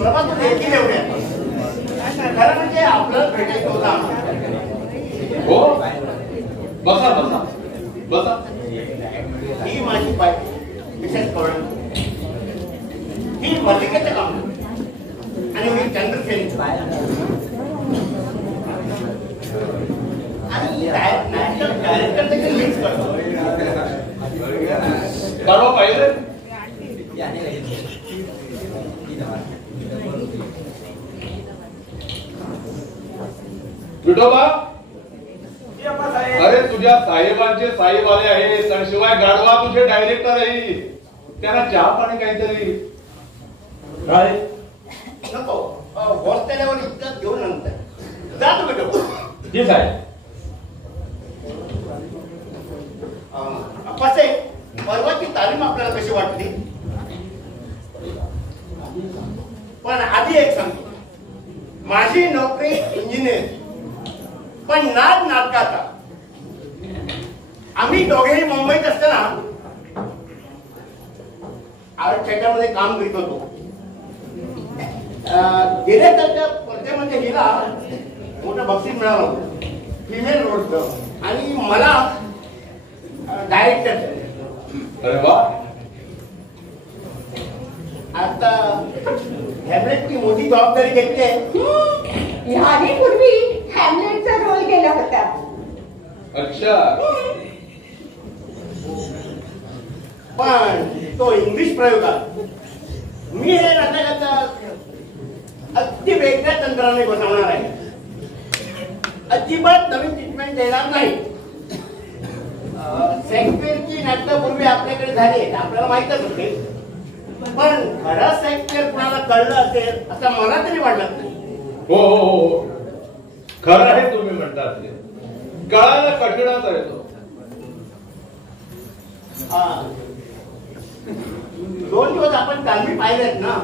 प्रभा तू देखील एवढ्या खरं म्हणजे आपलं भेटायचं होता. हो बसा बसा बसा. ही माझी बायको मिसेस कवळे. ही मल्लिकेचं काम आणि मी चंद्रसेन आणि डायरेक्टर देखील मिक्स करतो. परवा पाहिलं विठोबा. अरे तुझ्या साहेबांचे साहेब आले आहेत आणि शिवाय गाढवा तुझे डायरेक्टर आहे. त्यांना चहा पाणी काहीतरी काय नको. हॉस्टेलवर इतकं घेऊन नंतर जातो विठोबा. जी साहेब. कसे परवाची तालीम आपल्याला कशी वाटली. पण आधी एक सांगतो, माझी नोकरी इंजिनियर पण नाद नाटकाचा. आम्ही दोघेही मुंबईत असताना आर्ट थिएटरमध्ये काम करीत होतो. गेल्या त्याच्या स्पर्धेमध्ये हिला मोठं बक्षीस मिळालं होतं, फिमेल रोलचं, आणि मला डायरेक्टर. अरे वा. आता हॅमलेटची मोठी जबाबदारी घेतली आहे. ह्याने पूर्वी हॅमलेटचा रोल केला होता. अच्छा. पण तो इंग्लिश प्रयोगात. मी हे नाटकाचा अगदी वेगळ्या तंत्राने बनवणार आहे. अजिबात नवीन ट्रीटमेंट देणार नाही. शेक्सपियरची नाटकं पूर्वी आपल्याकडे झाली आहेत, आपल्याला माहितच होते. पण खरा शेक्सपियर कुणाला कळलं असेल असं मला तरी वाटत नाही. हो हो हो खरं आहे तुम्ही म्हणता ते. कळायला कठीणच आहे तो. 2 दिवस आपण तालमी पाहिलेत ना.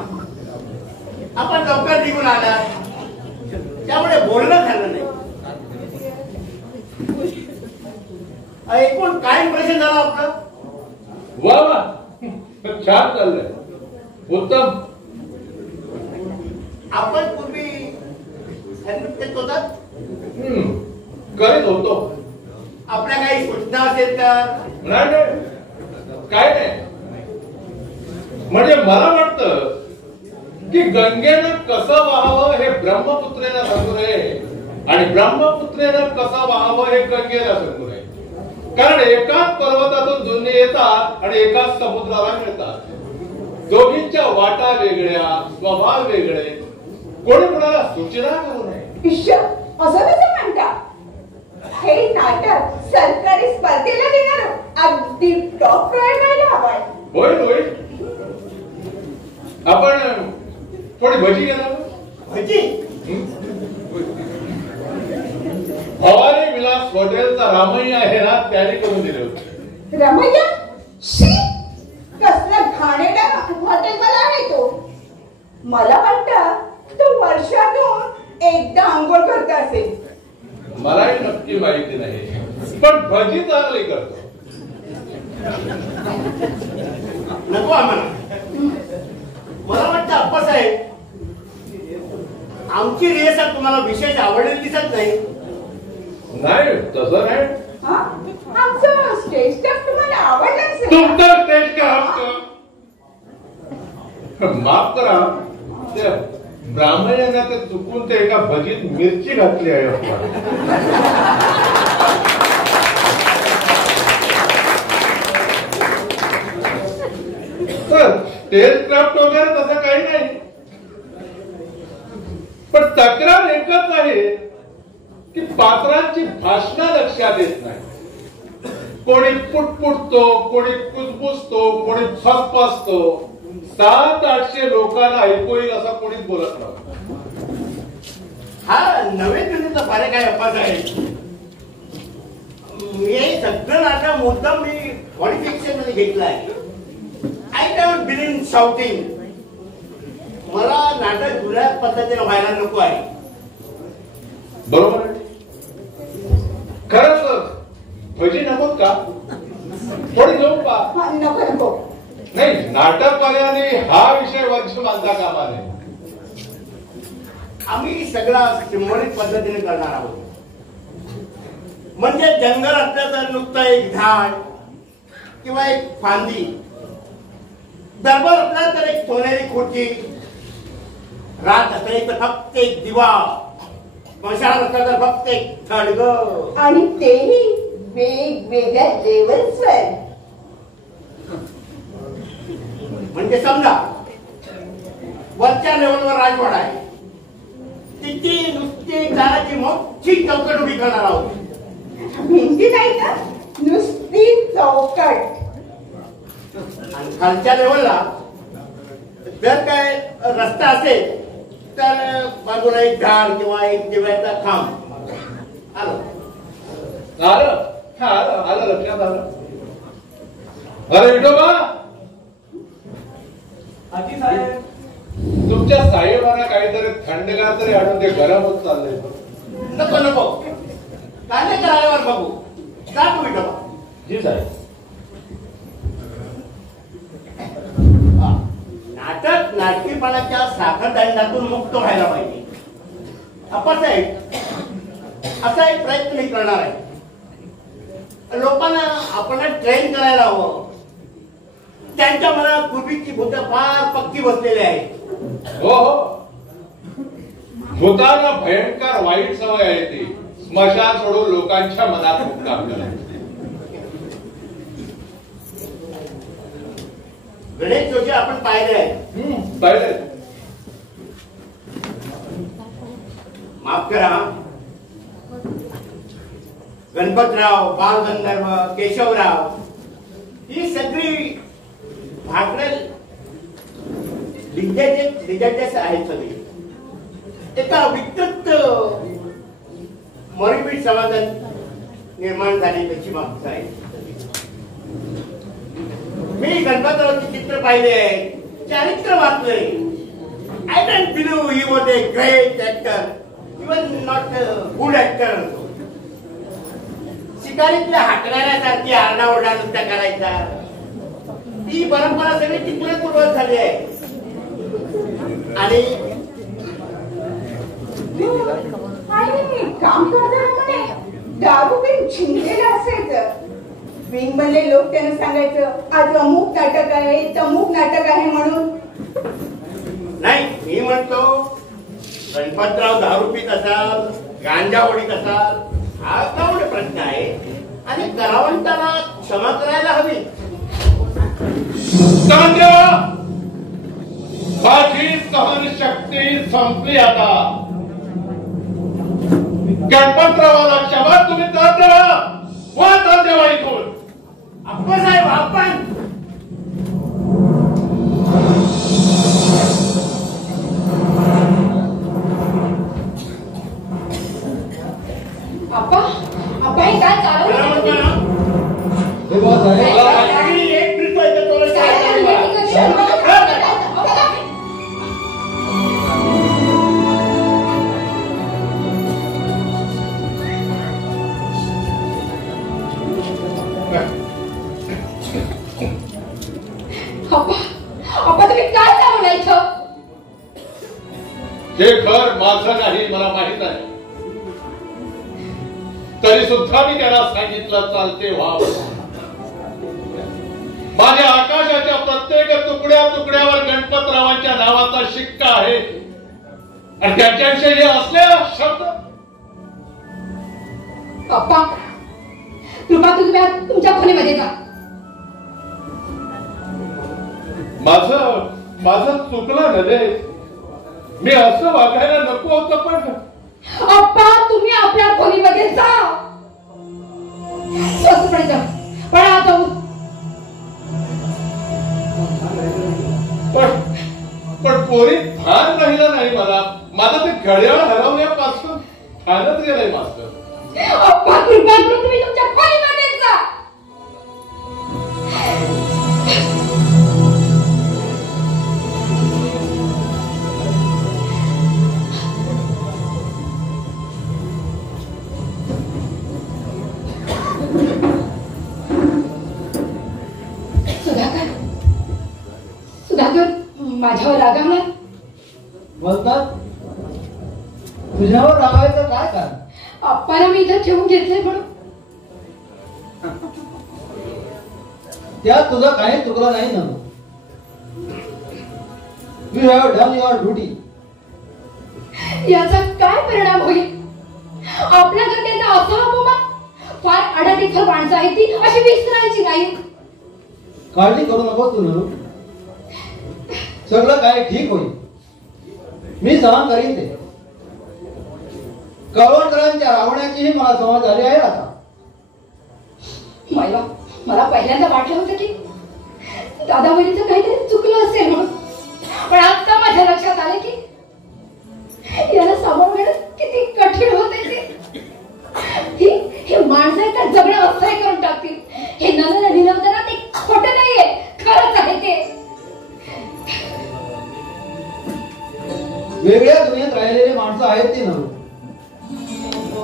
आपण लवकर निघून आला त्यामुळे बोलणं झालं नाही. एकूण काय इम्प्रेशन झालं आपलं. वा वा छान चाललंय. उत्तम. आपण पूर्वी हॅमलेट होतात करीत होतो. आपल्या काही सूचना असेल तर. नाही काय नाही. म्हणजे मला वाटतं की गंगेनं कसं वाहावं हे ब्रह्मपुत्रेला सांगू नये आणि ब्रह्मपुत्रेनं कसं वाहावं हे गंगेला सांगू नये. कारण एकाच पर्वतातून दोन्ही येतात आणि एकाच समुद्राला मिळतात. दोघींच्या वाटा वेगळ्या, स्वभाव वेगळे. कोणी कोणाला सूचना करू नये. असं कसं म्हणता. हे नाटक सरकारी स्पर्धेला देणार अगदी टॉप प्रायोरिटीला हवंय. होईल होईल. आपण थोडी भजी घेणार. भजी. भवानी विलास हॉटेलचा रामय्या आहे ना, त्याने करून दिले होते. रामय्या शी कसला घाणेरडा हॉटेल मला आहे तो. मला वाटतं तो वर्षातून एकदा आंघोळ करत असेल. मलाही नक्की माहिती नाही, पण भजी चांगली करतो. नको आम्हाला. मला वाटतं अप्पासाहेब आमची रिहर्सल तुम्हाला विशेष आवडलेली दिसत नाही. नाही तसं नाही. आमचं स्टेज टॅप तुम्हाला आवडलं असेल. तुमचं स्टेज का माफ करा. ते ब्राह्मणांना ते चुकून ते एका भजीत मिरची घातली आहे. तर स्टेज क्राफ्ट वगैरे तसं काही नाही. पण तक्रार एकच आहे की पात्रांची भाषणं लक्षात येत नाही. कोणी पुटपुटतो, कोणी कुजबुजतो, कोणी फसफसतो. 700-800 लोकांना ऐकू येईल असा कोणीच बोलत नव्हता. हा नवीन पिढीचा फरक आहे अप्पासाहेब. मी सगळं नाटक मुद्दाम मी मॉडिफिकेशन मध्ये घेतला आहे. I don't believe in shouting. मला नाटक जुन्या पद्धतीने व्हायला नको आहे. बरोबर आहे. खरंच भजी नको का? थोडी जाऊ का? नको नको. नाही, नाटकवाल्याने हा विषय वंश बांधता कामा नये. आम्ही सगळा सिंबॉलिक पद्धतीने करणार आहोत. म्हणजे जंगल असलं तर नुसतं एक झाड किंवा एक फांदी, दरबार असला तर एक सोनेरी खुर्ची, रात असेल तर फक्त एक दिवा, स्मशान असला तर फक्त एक थडग, आणि तेही वेगवेगळ्या लेवल्सवर. म्हणजे समजा वरच्या लेवलवर राजवाडा आहे, तिथे नुसती जाण्याची मोठी चौकट उभी करणार आहोत. भिंती नाही का, नुसती चौकट. आणि खालच्या लेवलला जर काय रस्ता असेल तर बाजूला एक झाड किंवा एक दिव्याचा खांब. आलं लक्षात आलं. अरे विठोबा, तुमच्या साहेबांना काहीतरी थंडगार तरी आणून ते गरम होत चाललंय. नको नको, काय नाही करायवर बघू. जा तुम्ही विठोबा. जी साहेब. नाटक नाटकीपणाच्या साखरदंडातून मुक्त व्हायला पाहिजे. आप्पासाहेब, असा एक प्रयत्न मी करणार आहे. लोकांना आपण ट्रेन करायला हवं. त्यांच्या मनात पूर्वीची भूत फार पक्की बसलेली आहेत. हो हो, भूतांना भयंकर वाईट सवय आहे ती स्मशान सोडून लोकांच्या मनात मुक्काम करायची. गणेश जोशी आपण पाहिले आहेत. पाहिले. माफ करा, गणपतराव, बालगंधर्व, केशवराव ही सगळी भाकरे लिजर्डस आहेत. सगळी एका विकृत मॉरिबिड समाजात निर्माण झाली त्याची मागचं आहे. मी गणपतरावचे चित्र पाहिले आहे, चारित्र वाचले. I don't believe he was a great actor, even not good actor. शिकारीतल्या हाकणाऱ्यासारखी आरडाओरडा नुसता करायचा, ती परंपरा सगळी तिथूनच सुरुवात झाली आहे. आणि काम करताना म्हणे दारू पिऊन छिंदलेलं असायचं. विंग मधले लोक त्यांना सांगायचं आज अमुक नाटक आहे, तमुक नाटक आहे म्हणून. नाही, मी म्हणतो गणपतराव दारू पित असाल, गांजा ओढीत असाल, हा कावड प्रश्न आहे आणि कलावंताला क्षमा करायला हवी. माझी सहनशक्ती संपली आता. गणपतरावाला क्षमा तुम्ही तर देवा, वा तर देवा इथून. अप्पासाहेब, आपण आप्पा हे काय चालवलं? म्हणतो ना एक मिनिट पाहिजे तो तुम्ही काय चालवलं? हे घर माझं नाही मला माहित आहे, तरी सुद्धा मी त्याला सांगितलं चालते व्हावं. माझ्या आकाशाच्या प्रत्येक तुकड्या तुकड्यावर गणपतरावांच्या नावाचा शिक्का आहे आणि त्याच्याविषयी हे असलेला शब्द. पप्पा कृपा तुम्ही तुमच्या खोलीमध्ये जा. माझं चुकलं ना रे, मी असं वागायला नको होतं. पण अप्पा तुम्ही आपल्या खोलीमध्ये जा, स्वस्तपणे जा. पण आता पण पोरी भान राहिलं नाही मला. माझं ते घड्याळ हरवण्यापासून भानच गेलंय मास्तर. अप्पा कृपा करून तुम्ही तुमच्या खोलीमध्ये जा. माझ्यावर रागावणार? बोलतात तुझ्यावर रागायचं काय कारण? आप्पाला मी इथं ठेवून घेतलंय म्हणून. त्यात तुझं काही चुकलं नाही ना. You have done your duty. याचा काय परिणाम होईल? आपल्या गत्याचा असा अपमान. फार अडाणीखोर माणसं आहे ती, अशी विसरायची नाही. काळजी करू नकोस तू नरू. सगळं काय ठीक होईल. मी सहन करीन ते. कळवणकरांच्या रावण्याचीही मला समज झाली आहे आता. मला पहिल्यांदा वाटलं होतं की दादा वहिनीचं काहीतरी चुकलं असेल म्हणून. पण आता माझ्या लक्षात आलं की याला सांभाळणं किती कठीण होते ते. हे माणसं आहे तर जगणं अस्थायी करून टाकतील. हे नव्यानं लिहिलं होतं ना, ते खोटं नाहीये, खरंच आहे ते. वेगळ्या दुनियेत राहिलेले माणसं आहेत ती नरू.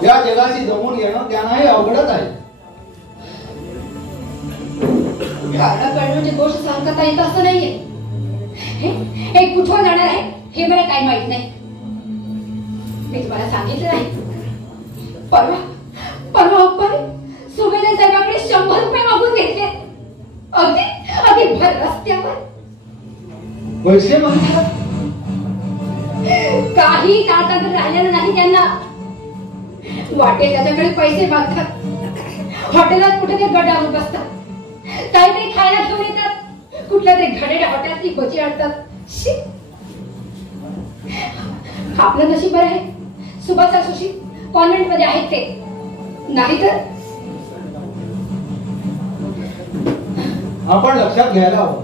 या जगाशी जमून घेणं त्यांनाही अवघडच आहे. कारण म्हणजे गोष्ट सहन करता येत असं नाहीये. हे कुठं जाणार आहे हे मला काही माहित नाही. मी तुम्हाला सांगितलं नाही. परवा अप्पाने सुभेदार साहेबांकडे 100 रुपये मागून घेतले. अगदी भर रस्त्यावर. पैसे मागतात? काही ताकद राहिलेलं नाही त्यांना. वाटेल त्याच्याकडे पैसे मागतात. हॉटेलात कुठे ते गडावून बसतात. काहीतरी खायला घेऊन येतात. कुठल्या तरी घडेल्या हॉटेलातली भजी आणतात. आपलं नशीब बरं आहे, सुभाषा सुशी कॉन्व्हेंट मध्ये आहेत ते. नाहीतर आपण लक्षात घ्यायला हवं.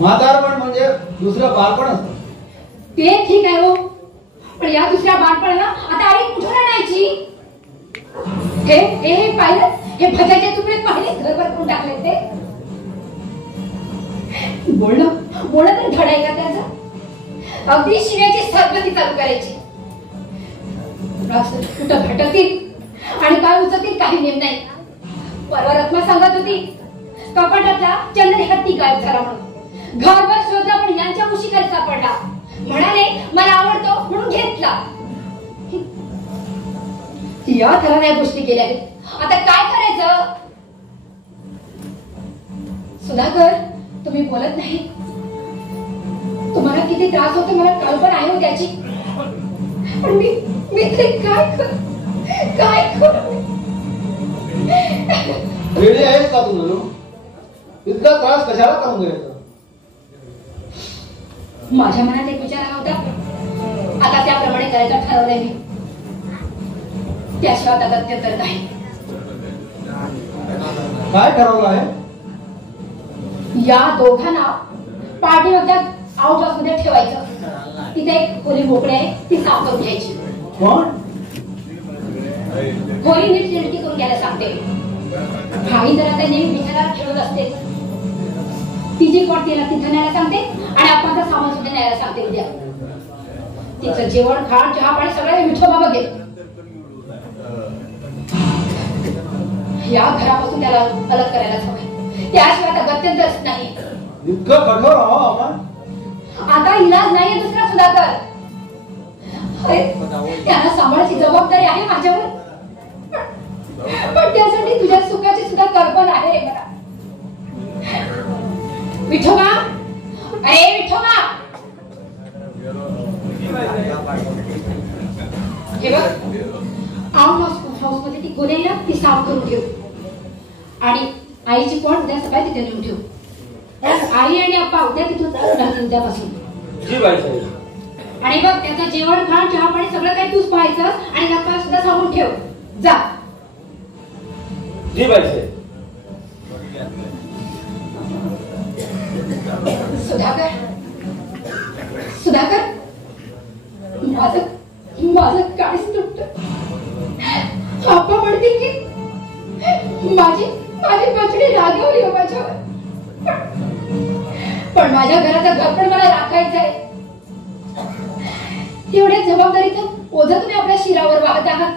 म्हातारपण म्हणजे दुसरं बालपण असतं. ते ठीक आहे हो, पण या दुसऱ्या बालपणाला आता आई कुठून आणायची? हे पाहिलं, हे भजाचे तुकडे पाहिले घरभर करून टाकले ते. बोलणं तर धड आहे का त्याचा? अगदी शिव्याची सरबती चालू करायची. कुठं भटकतील आणि काय उचलतील काही नेम नाही. परवा रत्मा सांगत होती कपाटातला चंदन हत्ती गायब झाला म्हणून. घरभर शोधला पण यांच्या उशिकाला सापडला. म्हणाले मला आवडतो म्हणून घेतला. या थराला या गोष्टी केल्या आहेत. आता काय करायचं? सुधाकर, तुम्ही बोलत नाही. तुम्हाला किती त्रास होतो मला कल्पना आहे हो त्याची. पण मी तरी काय करू? वेळी आहेस का तू नरू? इतका त्रास कशाला करून घ्यायचा? माझ्या मनात एक विचार आला होता. आता त्याप्रमाणे करायचं ठरवलंय मी. त्याशिवाय आता गत्य करत आहे. काय ठरवलं आहे? या दोघांना पाठीमागच्या आउट हाऊस मध्ये ठेवायचं. तिथे एक खोली मोकळी आहे, ती साफ करून घ्यायची. कोण? खोली नीट नीटकी करून घ्यायला सांगते. भाई जरा त्या नेहमी बिछाण्यावर खेळत असते. तिची कोट तिला तिथं न्यायला सांगते आणि आपण सामान सुद्धा न्यायला सांगते. उद्या तिचं जेवण खाण चहा पाणी सगळं विठोबा बघेल. या घरापासून त्याला अलग करायलाच हवंय. त्याशिवाय आता गत्यंतरच नाही. इतकं कठोर आहो आपण? आता इलाज नाहीये दुसरा सुधाकर. अरे त्यांना सांभाळायची जबाबदारी आहे माझ्यावर. पण त्यासाठी तुझ्या सुखाची सुद्धा कल्पना आहे मला. विठोबा, अरे विठोबा, हे बघ आउट हाऊस मध्ये ती खोली ना, ती साफ करून ठेव. आणि आईची कोण उद्या सकाळी तिथे नेऊन ठेव. आई आणि अप्पा उद्या तिथून राहतील उद्यापासून. जी बाई साहेब. आणि बघ त्याचं जेवण खाण चहा पाणी सगळं काही तूच पाहायचं आणि गप्पा सुद्धा सांगून ठेव. जा. जी बाई साहेब. सुधाकर, माझं काळीच तुटत. अप्पा म्हणतील की माझी बचडी रागवली हो माझ्यावर. पण माझ्या घराचं घर पण मला राखायचं आहे. एवढ्या जबाबदारीचं ओझं तुम्ही आपल्या शिरावर वाहत आहात.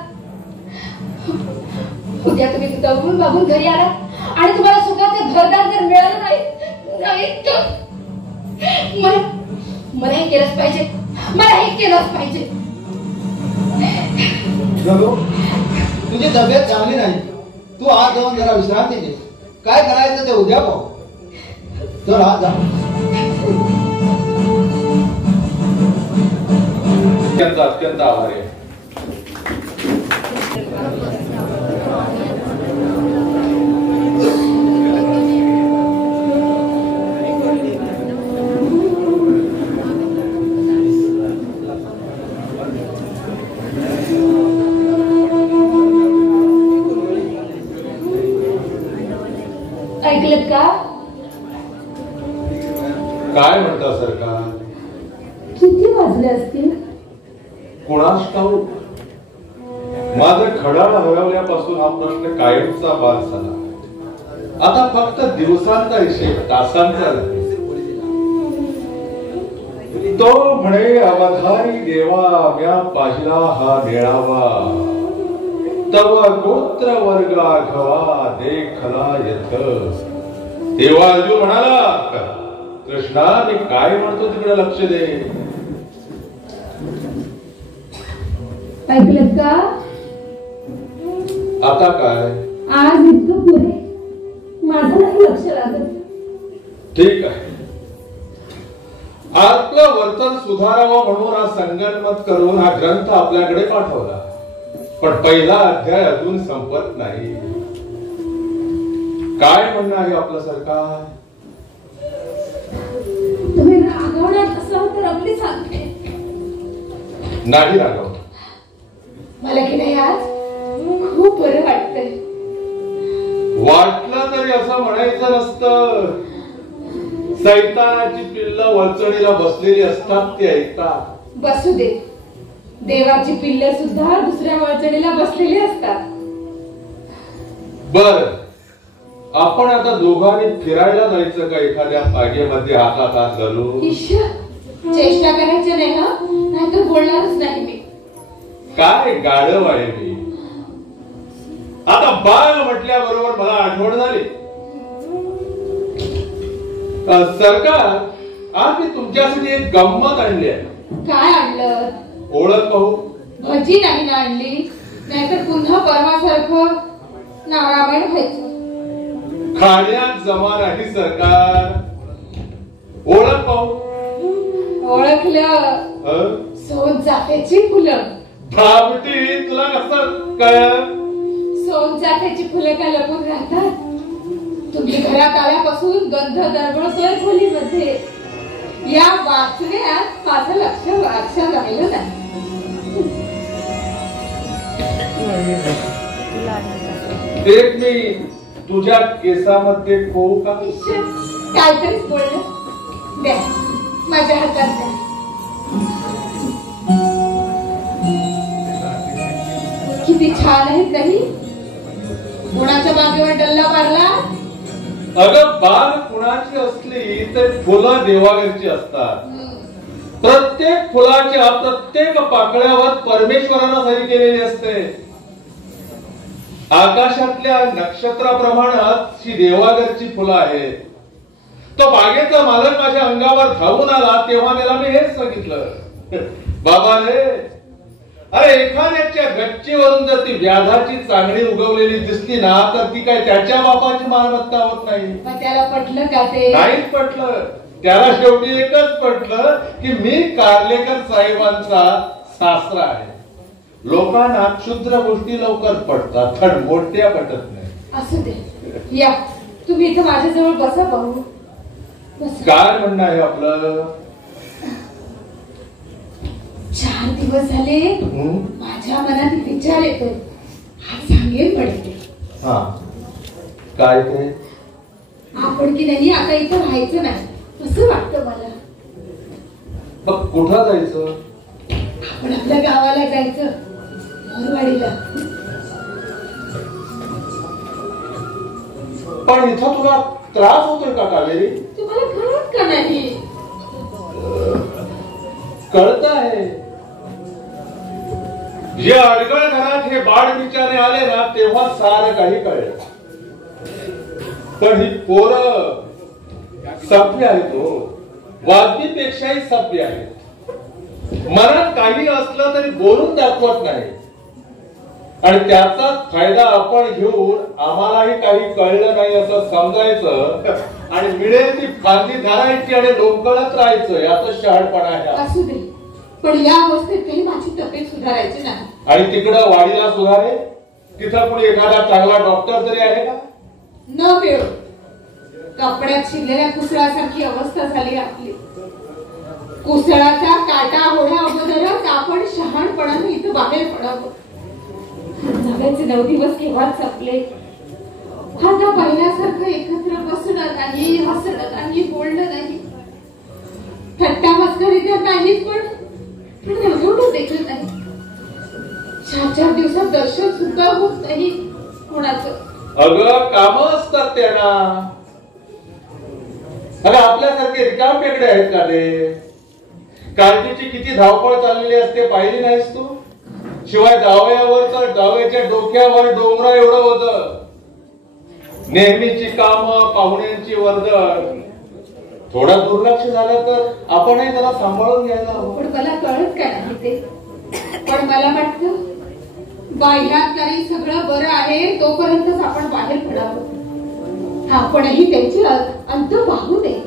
उद्या तुम्ही दमून बागून घरी आलात आणि तुम्हाला सुखाचं घरदार जर मिळालं नाही तर मला हे केलंच पाहिजे, मला हे केलंच पाहिजे. तुझी तब्येत चांगली नाही, तू आज जाऊन जरा विश्रांती घे. काय करायचं ते उद्या पाहू. तर आज जा. अत्यंत आभारी आहे. ऐकलं का? काय म्हणता सरकार? किती वाजले असतील? कोणास ठाऊक. माझं खडाळ हरवल्यापासून हा प्रश्न कायमचा बाद झाला. आता फक्त दिवसांचा हिशेब, तासांचा नाही. तो म्हणे अवधारी देवा म्या पाहिला हा मेळावा, तव गोत्र वर्ग आघवा देखला यथ. तेव्हा अर्जुन म्हणाला, कृष्णा मी काय म्हणतो तिकडे लक्ष दे. ऐकलं का? आता काय? आज इतकं पुरे, माझं नाही लक्ष लागत. ठीक आहे. आपलं वर्तन सुधारावं म्हणून हा संगनमत करून हा ग्रंथ आपल्याकडे पाठवला. पण पहिला अध्याय अजून संपत नाही. काय म्हणणं आहे आपलं सरकार? तुम्ही रागवणार असाल तर आपली सांगते. नाही रागव. मला की नाही आज खूप बरं वाटतंय. वाटलं तरी असं म्हणायचं नसतं. सैतानाची पिल्लं वळचणीला बसलेली असतात ती ऐकतात. बसू दे. देवाची पिल्ल सुद्धा दुसऱ्या वळचणीला बसलेली असतात. बर, आपण आता दोघांनी फिरायला जायचं का एखाद्या बागेमध्ये हातात हात घालून? ईश्वर, चेष्टा करायची नाही हा, नाहीतर बोलणारच नाही मी. काय गाढव आहे मी. आता बाग म्हटल्याबरोबर मला आठवण झाली. सरकार, आज मी तुमच्यासाठी एक गंमत आणली आहे. काय आणलं? ओळख पाहू. भजी नाही ना आणली, नाहीतर पुन्हा परवासारखं नारायण व्हायचं. खाण्यात जमा नाही सरकार. ओळख पाहू. ओळखलं. सोनचाफ्याची फुलं. भावटी, तुला कसं कळलं? सोनचाफ्याची फुलं का लपून राहतात? तुम्ही घरात आल्यापासून गंध दरवळतोय खोलीमध्ये. या वाचण्यात माझं लक्ष राहिलं नाही. एक मी तुझ्या केसामध्ये खोऊ का? काहीतरीच बोललं. द्या, माझ्या हातात द्या. किती छान आहेत काही. कोणाच्या बागेवर डल्ला मारला? अगं, बाग कुणाची असली तर फुलं देवाघरची असतात. प्रत्येक फुलाच्या प्रत्येक पाकळ्यावर परमेश्वरानं सही केलेली असते. आकाशातल्या नक्षत्राप्रमाणेच ही देवाघरची फुलं आहेत. तो बागेचा मालक माझ्या अंगावर धावून आला तेव्हा त्याला मी हेच सांगितलं, बाबा रे, अरे एखाद्याच्या गच्चीवरून जर ती व्याधाची चांगली उगवलेली दिसली ना तर ती काय त्याच्या बापाची मालमत्ता होत नाही. त्याला पटलं का ते? नाहीच पटलं. त्याला शेवटी एकच पटलं की मी कार्लेकर साहेबांचा सासरा आहे. लोकांना क्षुद्र गोष्टी लवकर पटतात, पण मोठ्या पटत नाही. असू दे, या तुम्ही इथं माझ्याजवळ बसा पाहू. काय म्हणणं आहे आपलं? 4 दिवस झाले माझ्या मनात विचार येतोय. हा सांगेल पडते. हा, काय ते? आपण की नाही आता इथं राहायचं नाही असं वाटतं मला. मग कुठं जायचं? आपण आपल्या गावाला जायचं, मोरवाडीला. पण इथं तुला त्रास होतोय का कावेरी? तुम्हाला कळत का नाही? कळत आहे. जे अडगळ घरात हे बाळ विचारे आले ना तेव्हा सारं काही कळलं. पण ही पोरं सभ्य आहेत हो. वाजवीपेक्षाही सभ्य आहेत. मनात काही असलं तरी बोलून दाखवत नाही आणि त्याचा फायदा आपण घेऊन आम्हालाही काही कळलं नाही असं समजायचं आणि मिळेल ती फांदी धरायची आणि लोंबकळत राहायचं. याच शहाणपणा आहे. असू दे, पण या अवस्थेत काही माझी तब्येत सुधारायची नाही. आणि तिकडं वाडीला सुधारे, तिथं पुढे एखादा चांगला डॉक्टर तरी आहे का? न मिळो. कपड्यात शिरलेल्या कुसळासारखी अवस्था झाली आपली. कुसळाचा काटा होण्या अगोदरच आपण शहाणपणानं इथं बाहेर पडावं. नव्याचे 9 दिवस केव्हा संपले. आता पहिल्यासारखं एकत्र बसणं नाही, हसणं नाही, बोलणं नाही, थट्टा मस्करी तर नाहीच, पण एवढं देखील नाही. 4-4 दिवसात दर्शन सुद्धा होत नाही कोणाचं. अगं काम असतात त्यांना. अगं आपल्यासारखे रिकाम पेकडे आहेत का ते? काळजीची किती धावपळ चाललेली असते पाहिली नाहीस तू? शिवाय जावयावर तर जावयाच्या डोक्यावर डोंगरा एवढं होतं. नेहमीची कामं, पाहुण्यांची वर्दळ. थोडा दुर्लक्ष झालं तर आपणही त्याला सांभाळून घ्यायला हवं. पण मला कळत काय नाही ते. पण मला वाटतं बाह्यात काही सगळं बरं आहे तोपर्यंतच आपण बाहेर पडावं. आपणही त्यांचे अंत वाहू नये.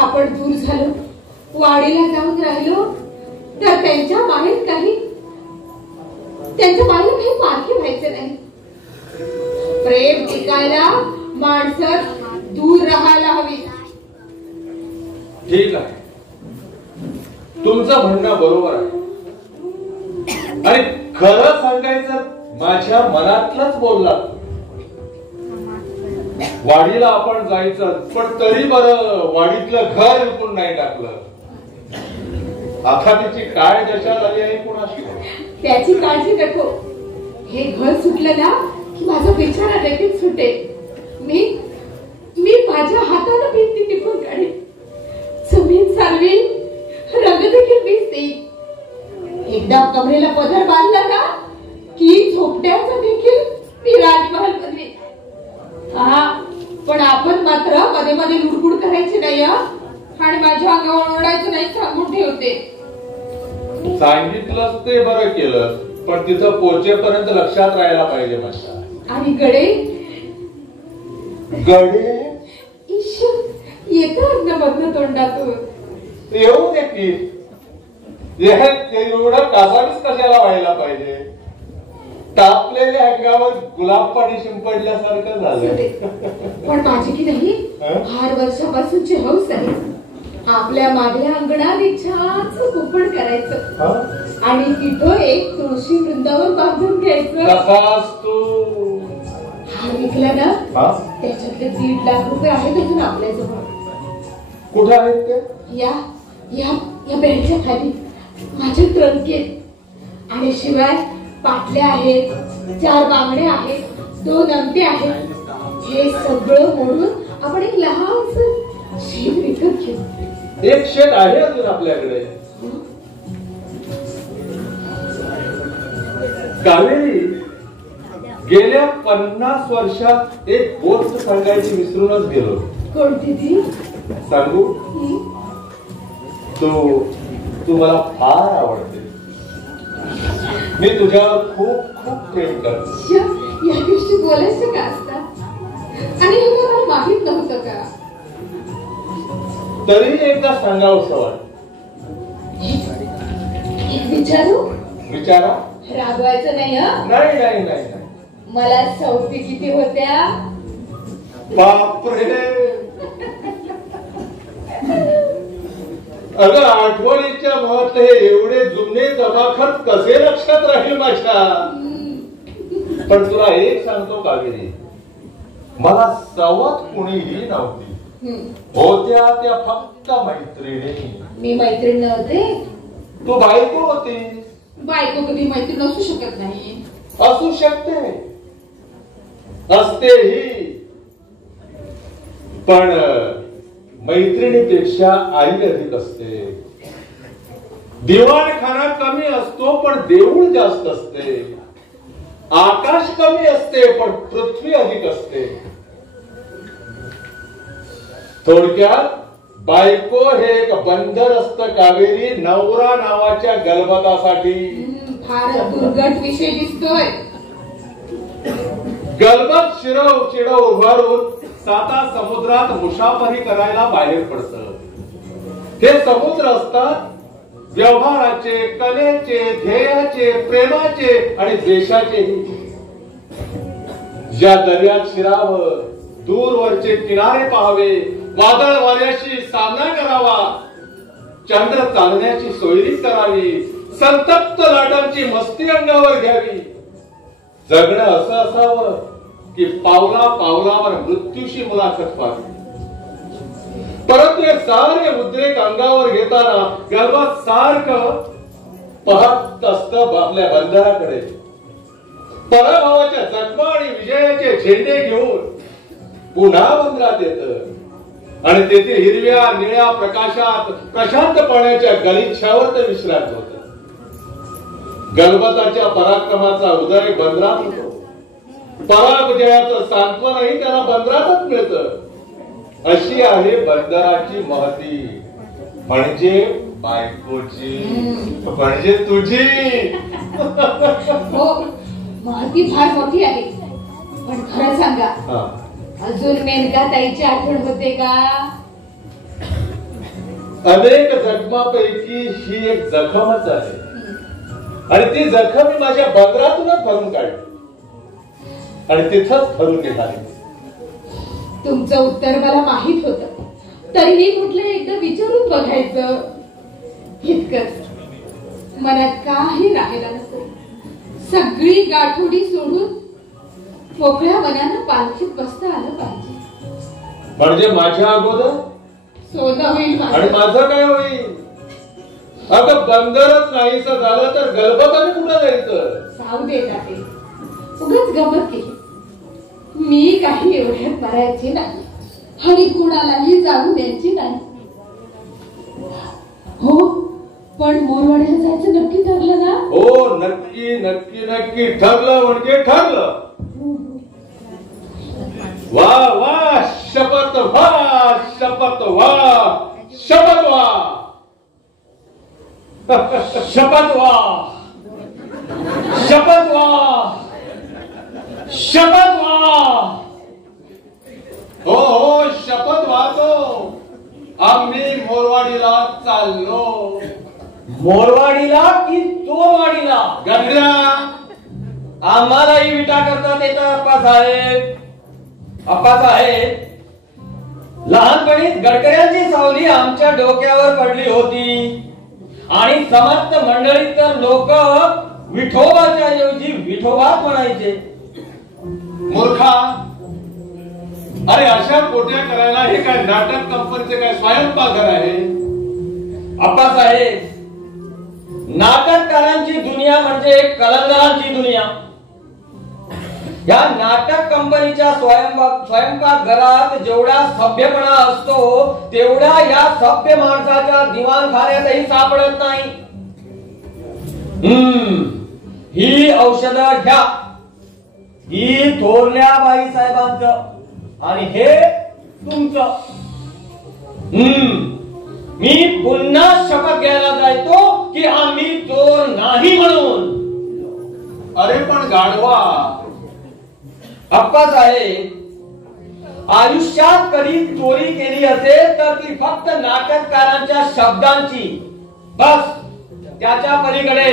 आपण दूर झालो, वाडीला जाऊन राहिलो तर त्यांच्या बाहेर काही मार्गी व्हायचे नाही. प्रेम टिकायला माणसं दूर राहायला हवी. ठीक आहे, तुमचं म्हणणं बरोबर आहे. आणि खरं सांगायचं माझ्या मनातलंच बोलला. वाडीला आपण जायचं, पण तरी बरं वाडीतलं घर विकून नाही टाकलं. आता तिची काय दशा झाली आहे कोणाशी? त्याची काळजी नको. हे घर सुटलं ना की माझा बिचारा देखील सुटेल. मी माझ्या हाताने भिंती टिपून काढेन, जमीन सारवीन, रंग देखील मीच देईन. एकदा कमरेला पदर बांधला ना की झोपड्याचं देखील मी राजमहल बनवेन. हा, पण आपण मात्र मध्ये मध्ये लुडबुड करायची नाही आणि माझ्या अंगावर ओरडायचं नाही सांगून ठेवते. सांगितलंच ते बरं केलं, पण तिथं पोहोचेपर्यंत लक्षात राहायला पाहिजे माझ्या. आणि गडे येतं अन्न तोंडातून. येऊ दे की, एवढं कासावीस कशाला व्हायला पाहिजे? तापलेल्या अंगावर गुलाब पाणी शिंपडल्यासारखं झालं. पण माझी की नाही फार वर्षापासूनची हौस आहे. आपल्या मागल्या अंगणात एक छानच कुंपण करायचं आणि तिथं एक तुळशी वृंदावन बांधून घ्यायचं. कसास तू हा विकला ना, त्याच्यातले 1.5 लाख रुपये आहेत अजून आपल्याजवळ. कुठे आहेत ते? या बेडच्या खाली माझ्या ट्रंकेत. आणि शिवाय पाटल्या आहेत, 4 बांगड्या आहेत, 2 अंगठी आहेत. हे सगळं मोडून आपण एक लहान शेत विकत घेऊ. एक शेत आहे अजून आपल्याकडे. कावेरी, गेल्या 50 वर्षात एक गोष्ट सांगायची विसरूनच गेलो. कोणती ती? सांगू? तू मला फार आवडते. मी तुझ्यावर खूप खूप प्रेम करतो. या गोष्टी बोलायचं का असतात? आणि हे मला माहित नव्हतं का? तरी एकदा सांगावंसं वाटतं. विचारा. रागवायचं नाही. नाही नाही नाही. मला सौती किती होत्या? बापरे. अगं आठवणीच्या महत्व हे एवढे जुने जमाखत कसे लक्षात राहील माझ्या? पण तुला एक सांगतो कावेरी, मला सवत कुणीही नव्हती. होत्या त्या फक्त मैत्रिणी. मी मैत्रीण नव्हते. तू बायको होती. बायको कधी मैत्रीण असू शकत नाही. असू शकते, असतेही, पण मैत्रिणीपेक्षा आई अधिक असते. दिवाणखाना कमी असतो पण देऊळ जास्त असते. आकाश कमी असते पण पृथ्वी अधिक असते. थोडक्यात बायको हे एक बंदर असतं कावेरी नवरा नावाच्या गलबतासाठी. फार दुर्गट विषय दिसतोय. गलबत चिड उभारून 7 समुद्रात मुसाफरी करायला बाहेर पडतं. हे समुद्र असतात व्यवहाराचे, कलेचे, ध्येयाचे, प्रेमाचे आणि द्वेषाचेही. ज्या दर्यात शिरावं, दूरवरचे किनारे पाहावे, वादळ वाऱ्याशी सामना करावा, चंद्र चालण्याची सोयरी करावी, संतप्त लाटांची मस्ती अंगावर घ्यावी. जगणं असं असावं की पावला पावलावर मृत्यूशी मुलाखत व्हावी. परंतु हे सारे उद्रेक अंगावर घेताना गलबत सारखं पाहत असतं आपल्या बंदराकडे. पराभवाच्या जखमा आणि विजयाचे झेंडे घेऊन पुन्हा बंदरात येत आणि तेथील हिरव्या निळ्या प्रकाशात प्रशांत पाण्याच्या गलिच्छावर ते विश्रांत होत. गलबताच्या पराक्रमाचा उदय बंदरात होतो. पराजयाचं सांत्वनही त्याला बंदरातच मिळतं. अशी आहे बंदराची महती, म्हणजे बायकोची, म्हणजे तुझी. हो, महती फार मोठी आहे. पण खरं सांगा, अजून मेनकाताईची आठवण होते का? अनेक जखमापैकी ही एक जखमच आहे आणि ती जखम मी माझ्या बंदरातूनच भरून काढली आणि तिथंच भरून निघाली. तुमचं उत्तर मला माहित होतं, तरीही कुठलं एकदा विचारून बघायचं. इतकंच, मनात काही राहिला नको. सगळी गाठोडी सोडून मोकळ्या मनानं पालखीत बसता आलं पाहिजे. म्हणजे माझ्या अगोदर सोनं होईल आणि माझं काय होईल? अगं बंदरच नाहीसं झालं तर गलबताने कुठं जायचं? साव देत आहे, उगाच गमत केली. मी काही एवढ्यात मरायची नाही आणि कुणालाही जाऊ द्यायची नाही. हो, पण मोरवाडीला जायचं नक्की ठरलं ना? हो, नक्की नक्की नक्की ठरलं म्हणजे ठरलं. वा वा, शपथ वा, शपथ वा, शपथ वा, शपथ वा, शपथ वा, शपथ वा. हो हो, शपथ वाचो. आम्ही मोरवाडीला चाललो. मोरवाडीला की चोरवाडीला? गंड्या, आम्हालाही विटा करतात येतं अप्पासाहेब. अप्पासाहेब, लहानपणीच गडकऱ्यांची सावली आमच्या डोक्यावर पडली होती आणि समस्त मंडळीत तर लोक विठोबाच्या ऐवजी विठोबाच म्हणायचे. मूर्खा, अरे अशा कोट्या करायला हे काय नाटक कंपनीचे काय स्वयंपाकघर आहे? अप्पासाहेब, नाटककारांची दुनिया म्हणजे एक कलंदरांची दुनिया. या नाटक कंपनीच्या स्वयंपाकघरात जेवढा सभ्यपणा असतो तेवढा या सभ्य माणसाच्या दिवाणखान्यातही सापडत नाही. ही औषधं घ्या. ही थोरल्या बाई साहेबांचं आणि हे तुमचं. मी पुन्हा शपथ घ्यायला जायचो की आम्ही चोर नाही म्हणून. अरे पण गाढवा, अप्पासाहेब, आयुष्यात कधी चोरी केली असेल तर ती फक्त नाटककारांच्या शब्दांची, बस, त्याच्या पलीकडे.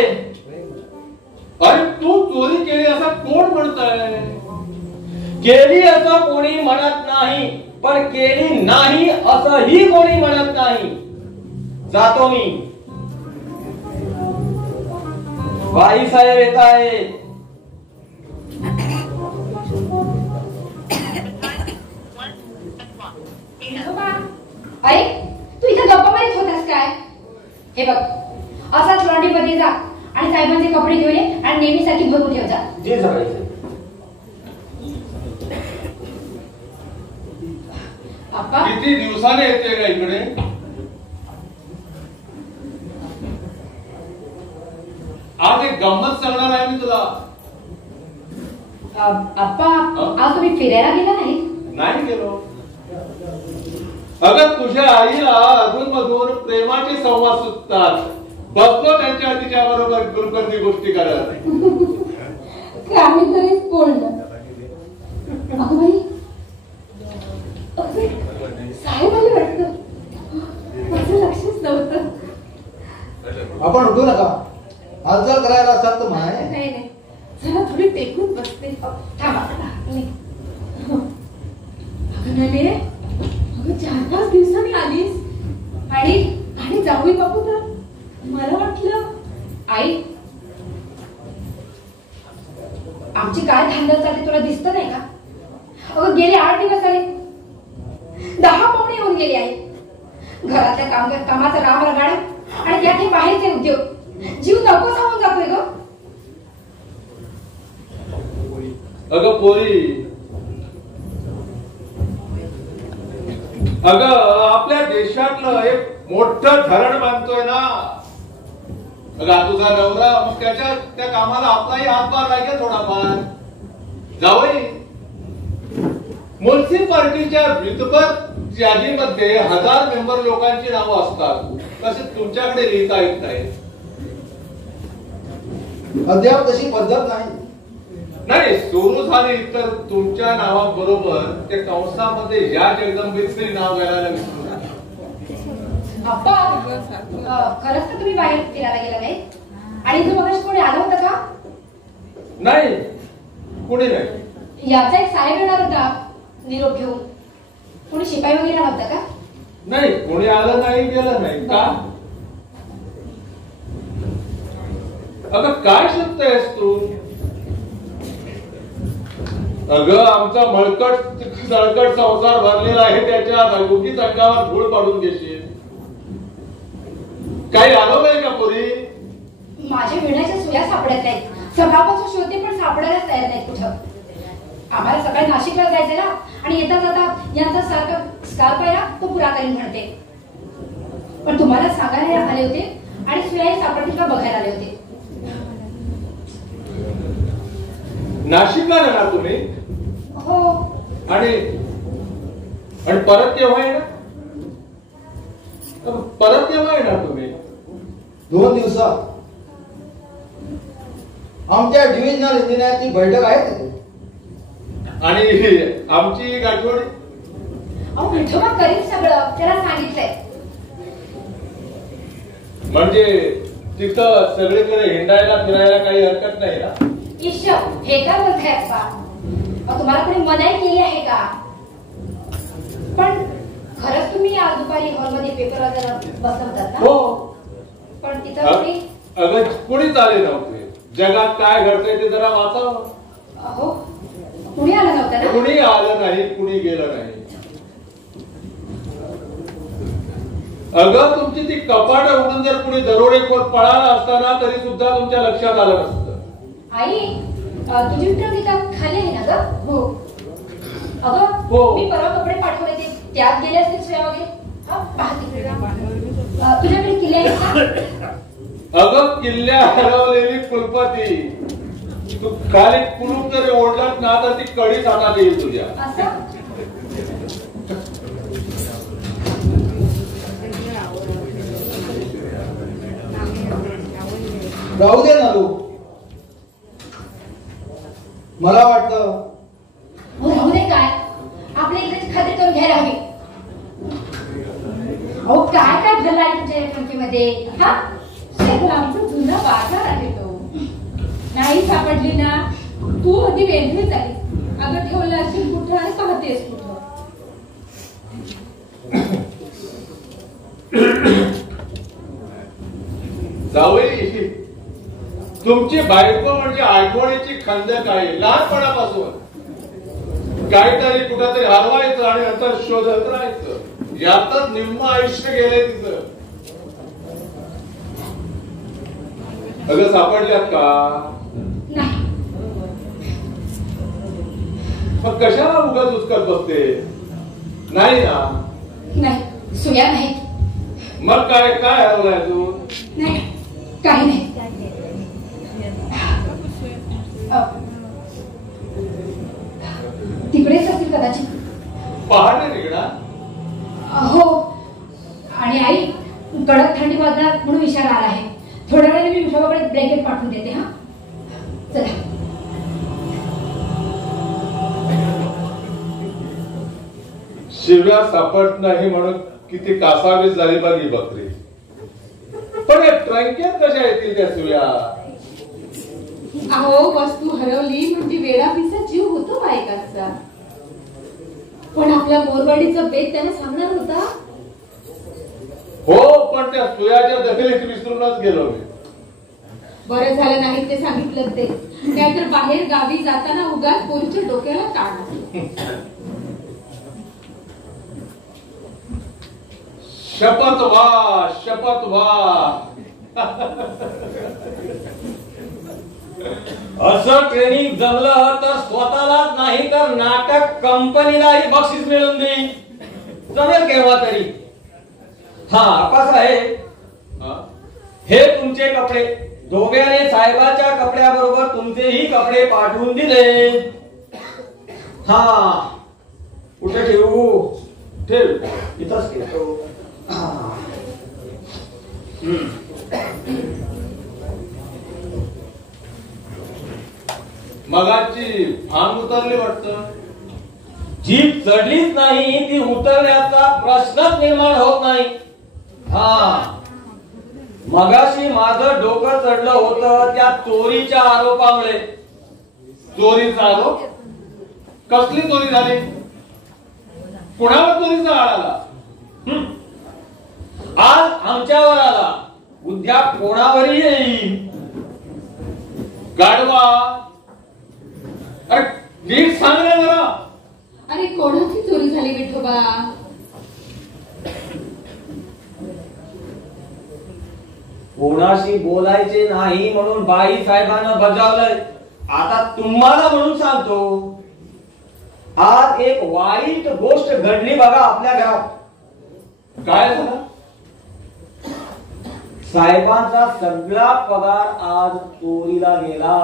अरे तू चोरी केली असं कोण म्हणतंय? केली असं कोणी म्हणत नाही, पण केली नाही असंही कोणी म्हणत नाही. जातो मी. बाई साहेब येत आहे. अरे, तू इथं गप्पा मारीत होतास काय? हे बघ, असाच लॉन्ड्रीमध्ये जा आणि साहेबांचे कपडे घेऊन ये आणि नेहमीसारखी भरून ठेव जा. जी साहेब. बाप्पा, किती दिवसाने येते का इकडे? आज एक गंमत सांगणार आहे मी तुला. आप्पा, आज तुम्ही फिरायला गेला नाही? नाही गेलो. अगं तुझ्या आईला अधूनमधून प्रेमाचे संवाद सुचतात. बघतो त्यांच्या तिच्या बरोबर गुलकर्णी गोष्टी करत. काहीतरीच बोलणं. अगं बाई, साहेब आले वाटतं. माझं लक्षच नव्हतं. आपण उठू नका, हालचाल करायला असाल तर म्हणाय. नाही नाही, जरा थोडी टेकून बसते. थांबा. अगं नले, अगं 4-5 दिवसांनी आलीस आणि जाऊई बापू तर मला वाटलं. आई, आमची काय धांदल चालते तुला दिसत नाही का? अगं गेले 8 दिवस आले, 10 पाहुणे येऊन गेले आहे. घरातल्या कामाचा राम रगाडा आणि त्यात हे बाहेरचे उद्योग, जीव नकोसा होऊन जातोय ग. अगं पोरी, अगं आपल्या देशातलं एक मोठं धरण बांधतोय ना. अगं तुझा नवरा, मग त्या कामाला आपलाही हातभार लागेल थोडाफार. जावई, म्युन्सिपाल्टीच्या विद्वत यादीमध्ये 1000 मेंबर लोकांची नावं असतात. तसे तुमच्याकडे लिहिता येत नाही. अद्याप तशी पद्धत नाही. नाही, सुरू झाली तर तुमच्या नावाबरोबर त्या कंसामध्ये या जगदंबेचे नाव घ्यायला विसरू नका. अप्पा, खरंच तर तुम्ही बाहेर फिरायला गेला नाही? आणि तू मगाशी कोणी आलं होतं का? नाही, कुणी नाही. याचा एक साहेब येणार होता निरोप घेऊन. कोणी शिपाई वगैरे नव्हता का? नाही, कोणी आलं नाही, गेलं नाही. का? अगं काय शोधतेस तू? अगं आमचा सळकट संसार भरलेला आहे, त्याच्या उगीच अंगावर धूळ पाडून घेशील. काही आलं नाही का पोरी? माझ्या विण्याच्या सुया सापडत नाहीत. सकाळपासून शोधते पण सापडायलाच तयार नाहीत कुठं. आम्हाला सकाळी नाशिकला जायचं ना, आणि येता जाता यांचा सारखा स्कार्फ आहे ना, तो पुरातन म्हणते. पण तुम्हाला सांगायला आले होते आणि सुयाही सापडतील का बघायला आले होते. नाशिकला जाणार तुम्ही? हो. आणि परत केव्हा येणार? परत केव्हा येणार तुम्ही? 2 दिवसात आमच्या डिव्हिजनल इंजिनियरची बैठक आहे तिथे. आणि आमची गाठवडी? अहो विठोबा करीत सगळं, त्याला सांगितलंय. म्हणजे तिथं सगळीकडे हिंडायला फिरायला काही हरकत नाही ना? ईश, हे का बोलताय अप्पा? तुम्हाला कोणी मनाई केली आहे का? पण खरंच तुम्ही आज दुपारी हॉलमध्ये पेपर वाचायला बसवतात ना? हो. पण तिथं कोणी? अगं कुणीच आले नव्हते. जगात काय घडतंय ते जरा वाचावं. हो, कुणी आलं नव्हतं ना? कुणी आलं नाही, कुणी गेलं नाही. अगं तुमची ती कपाट उघडून जर कुणी दरोडेखोर पळाला असताना तरी सुद्धा तुमच्या लक्षात आलं नसतं. आई, तुझी मित्रगीता खाली आहे ना ग? हो. अगं हो. मी परवा कपडे पाठवले ते त्यात गेले असतील सुया वगैरे. तुझ्याकडे किल्ले आहेत का? अगं किल्ल्या हरवलेली कुलपती. तू खाली कुलूप जरी ओढलात ना तर ती कडी हातात येईल तुझ्या. असं? राहू दे ना लोक. मला वाटतं राहू दे काय, आपल्या इकडेच खात्री करून घ्यायला हवी. अहो काय काय भरलं आहे तुमच्या या ट्रंकीमध्ये? हा, आमचा जुना बाजार आहे तो. नाही सापडली ना, तू होती वेगळी झाली. अगं ठेवलं असेल कुठं आणि पाहतेस कुठं. जावई, तुमची बायको म्हणजे आठवणीची खंदक आहे. लहानपणापासून काहीतरी कुठेतरी हरवायचं आणि नंतर शोधत राहायचं. यातच निम्म आयुष्य गेलंय तिचं. अगं सापडल्यात का? नाही. मग कशाला उगाच उचकत बसते? नाही ना? नाही, सुया नाही. मग काय काय हरवलंय तू? नाही, काही नाही. तिकडेच असतील कदाचित. पहाटे निघणार? हो. आणि आई, कडक थंडी वाजणार म्हणून इशारा आला आहे. थोड्या वेळाने मी विठोबाकडे ब्लँकेट पाठवून देते. हा, चला. शिव्या सापडत नाही म्हणून किती कासावीस झाली बघी बकरी. पण या ट्रंकेत कशा येतील त्या शिव्या? अहो, वस्तू हरवली म्हणजे वेडापिसा जीव होतो बायकांचा. पण आपल्या मोरवाडीचा बेत त्यानं सांगणार होता. हो, पण त्या सुयाच्या दखलीत विसरूनच गेलो मी. बरं झालं नाही ते सांगितलं ते. नाहीतर बाहेर गावी जाताना उगाच पोरीच्या डोक्याला ताण. शपथ व्हा, शपथ व्हा. असं ट्रेनिंग जमलं तर स्वतःलाच नाही तर नाटक कंपनीलाही बक्षीस मिळवून देईन. जमेल केव्हा तरी. हा, आप्पासाहेब, हे तुमचे कपडे. दोघ्याने साहेबाच्या कपड्याबरोबर तुमचेही कपडे पाठवून दिले. हा, कुठे ठेवू? ठेव, इथंच ठेवतो. मगाची भांग उतरली वाटतं. जीप चढलीच नाही, ती उतरण्याचा प्रश्नच निर्माण होत नाही. हा, मगाशी माझं डोकं चढलं होतं त्या चोरीच्या आरोपामुळे. चोरीचा आरोप? कसली चोरी झाली? कुणावर चोरीचा आळ आला? आज आमच्यावर आला, उद्या कोणावरही येईल. गाढवा, अरे नीट सांग ना जरा. अरे, कोणाची चोरी झाली विठोबा? कोणाशी बोलायचे नाही म्हणून बाई साहेबांना बजावलंय. आता तुम्हाला म्हणून सांगतो, आज एक वाईट गोष्ट घडली बघा आपल्या घरात. काय झालं? साहेबांचा सगळा पगार आज चोरीला गेला.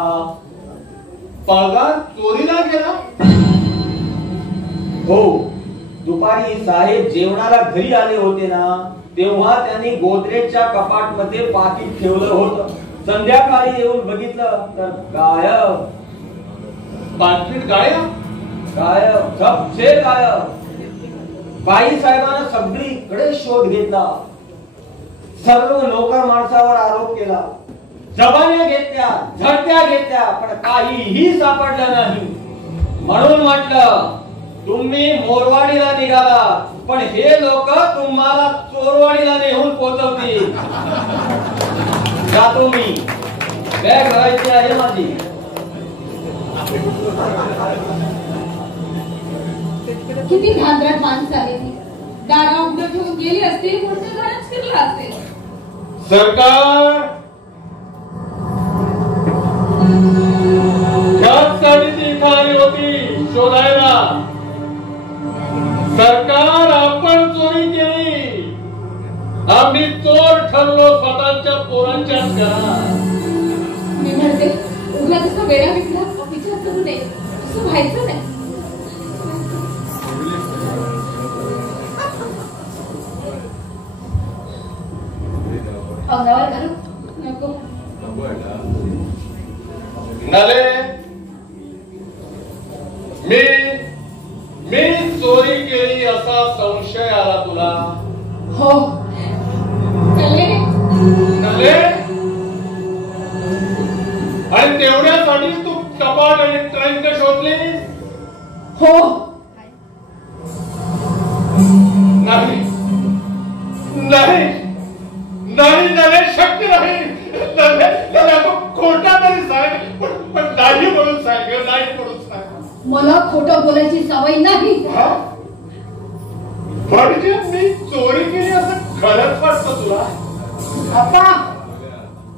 पगार चोरीला गेला? हो, दुपारी साहेब जेवणाला घरी आले होते ना, तेव्हा त्यांनी गोदरेजच्या कपाटमध्ये पाकिट ठेवलं होतं. संध्याकाळी येऊन बघितलं तर गायब. पाकिट गायब? गायब, सबसे गायब. बाई साहेबांना सगळीकडे शोध घेतला. सर्व नोकर माणसावर आरोप केला. जबान्या घेतल्या, झडत्या घेतल्या, पण काहीही सापडलं नाही. म्हणून म्हटलं, तुम्ही मोरवाडीला निघाला, पण हे लोक तुम्हाला चोरवाडीला नेऊन पोहोचवतील. जातो मी, बॅग भरायची आहे माझी. किती घाणरट माणसं आहे ती. दारा उघडं ठेवून गेली असते, पुढचं घरच फिरलं असेल. सरकार, ह्याचसाठी ती इथं आली होती, शोधायला. सरकार, आपण चोरी केली. आम्ही चोर ठरलो स्वतःच्या पोरांच्याच घरात. मी म्हणते, उघडा तसा वेळा विकला विचार करू नये, असं व्हायचं नाही. अंगावर घालू नको. नले, मी चोरी केली असा संशय आला तुला? हो, कळले? नले, आणि तेवढ्यासाठी तू कपाट आणि ट्रंक शोधली? हो. नाही नाही नाही, नले, शक्य नाही. खोटा तरी सांग, पण नाही म्हणून सांग, नाही म्हणून सांग. मला खोटं बोलायची सवय नाही. म्हणजे मी चोरी केली असं खरंच वाटतं तुला? अप्पा,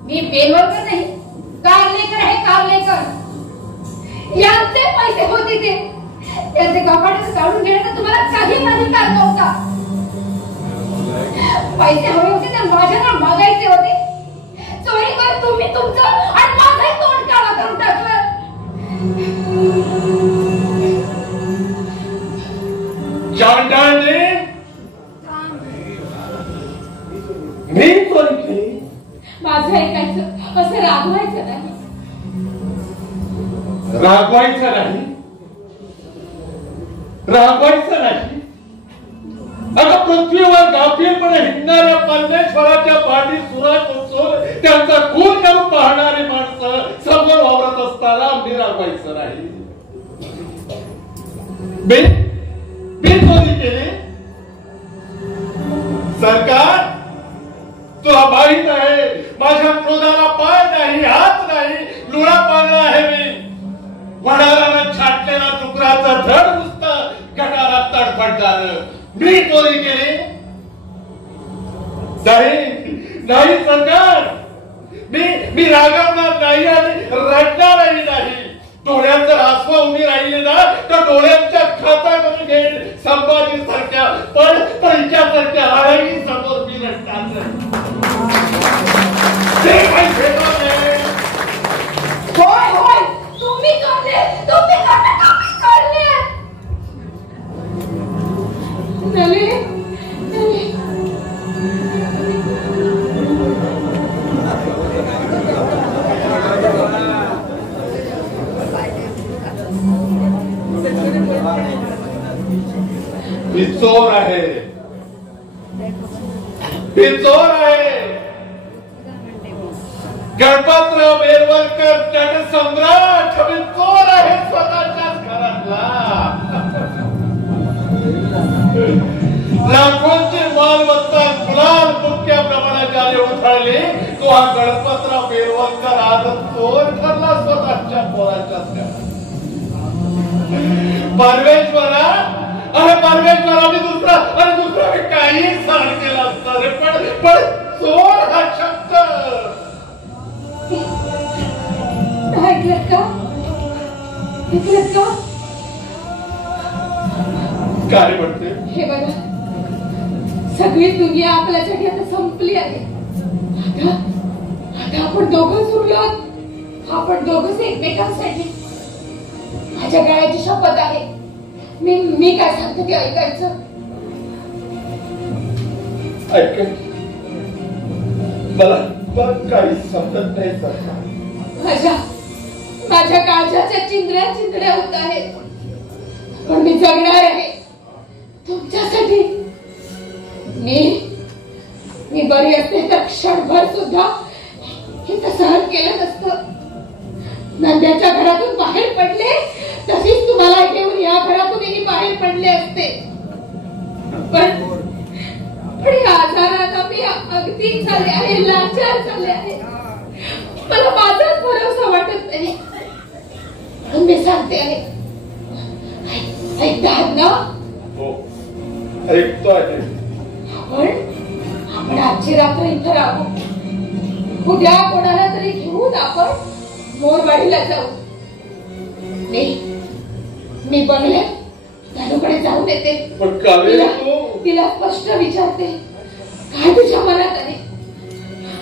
मी बेलवकर नाही, कारलेकर आहे, कारलेकर. यांचे पैसे होते ते. त्यांचे कपाट काढून घेण्याचा तुम्हाला काही अधिकार नव्हता. पैसे हवे होते तर माझ्याला मागायचे होते. चोरी कर तुम्ही तुमचं आणि माझं तोंड काळा करून टाकलं. रागवायचं नाही. रागवायचं नाही, रागवायचं नाही. आता पृथ्वीवर गाफीलपणे हिंडणाऱ्या परमेश्वराच्या पाठी सुरात उचलून त्यांचा खून करून पाहणारी माणसं समोर वावरत असताना आम्ही रागवायचं नाही. बिन चोरी केली. सरकार, तुला माहित आहे माझ्या क्रोधाला पाय नाही, हात नाही, लुळा पाळला आहे मी. वडारानं छाटलेला डुकराचा धड नुसतं गटारात तडफडणार. मी चोरी केली नाही सरकार. मी रागवणार नाही आणि रडणारही नाही. डोळ्यात जर आसवा उभी राहिले ना तर डोळ्यांच्या खाता करून घेईल संभाजी सारख्या पण आळही समोर मी रडणार. होय होय, तुम्ही चोरले, तुम्ही चोरले. नवे ही चोर आहे, ही चोर आहे. गणपतराव बेलवलकर नटसम्राट मी चोर आहे स्वतःच्याच घरातला. लाखोंची मालमत्ता गुलाल मुख्या प्रमाणात आले उधळली. तो हा गणपतराव बेलवलकर आज चोर ठरला स्वतःच्या पोराच्याच घरात. परमेश्वरा, अरे परमेश्वरा, मी दुसरा मी काही सहन केलं असतं रे, पण चोर हा शब्द ऐकलं का? काय म्हणते? हे बघा, सगळी दुनिया आपल्यासाठी आता संपली आहे. आता आपण दोघंच उरलो. आपण दोघंच एकमेकांसाठी. माझ्या गळ्याची शपथ आहे, मी काय सांगते ते ऐकायचं. मला काही समजत नाही. माझ्या काळजाच्या चिंधड्या होत आहेत, पण मी जगणार आहे तुमच्यासाठी. मी बरी असते तर क्षणभर सुद्धा हे तर सहन केलं नसतं. नंद्याच्या घरातून बाहेर पडले तशीच तुम्हाला घेऊन या घरातूनही बाहेर पडले असते. पण या आजारात मी अगदी झाले आहे, लाचार झाले आहे. मला माझाच भरोसा वाटत नाही. म्हणून मी सांगते आहे, ऐकतात ना? ऐकतो आहे. आपण आजची रात्र इथं राहू. उद्या कोणाला तरी घेऊन आपण मोरवाडीला जाऊ. मी बंगल्यात धानूकडे जाऊन येते. तिला स्पष्ट विचारते, काय तुझ्या मनात आहे?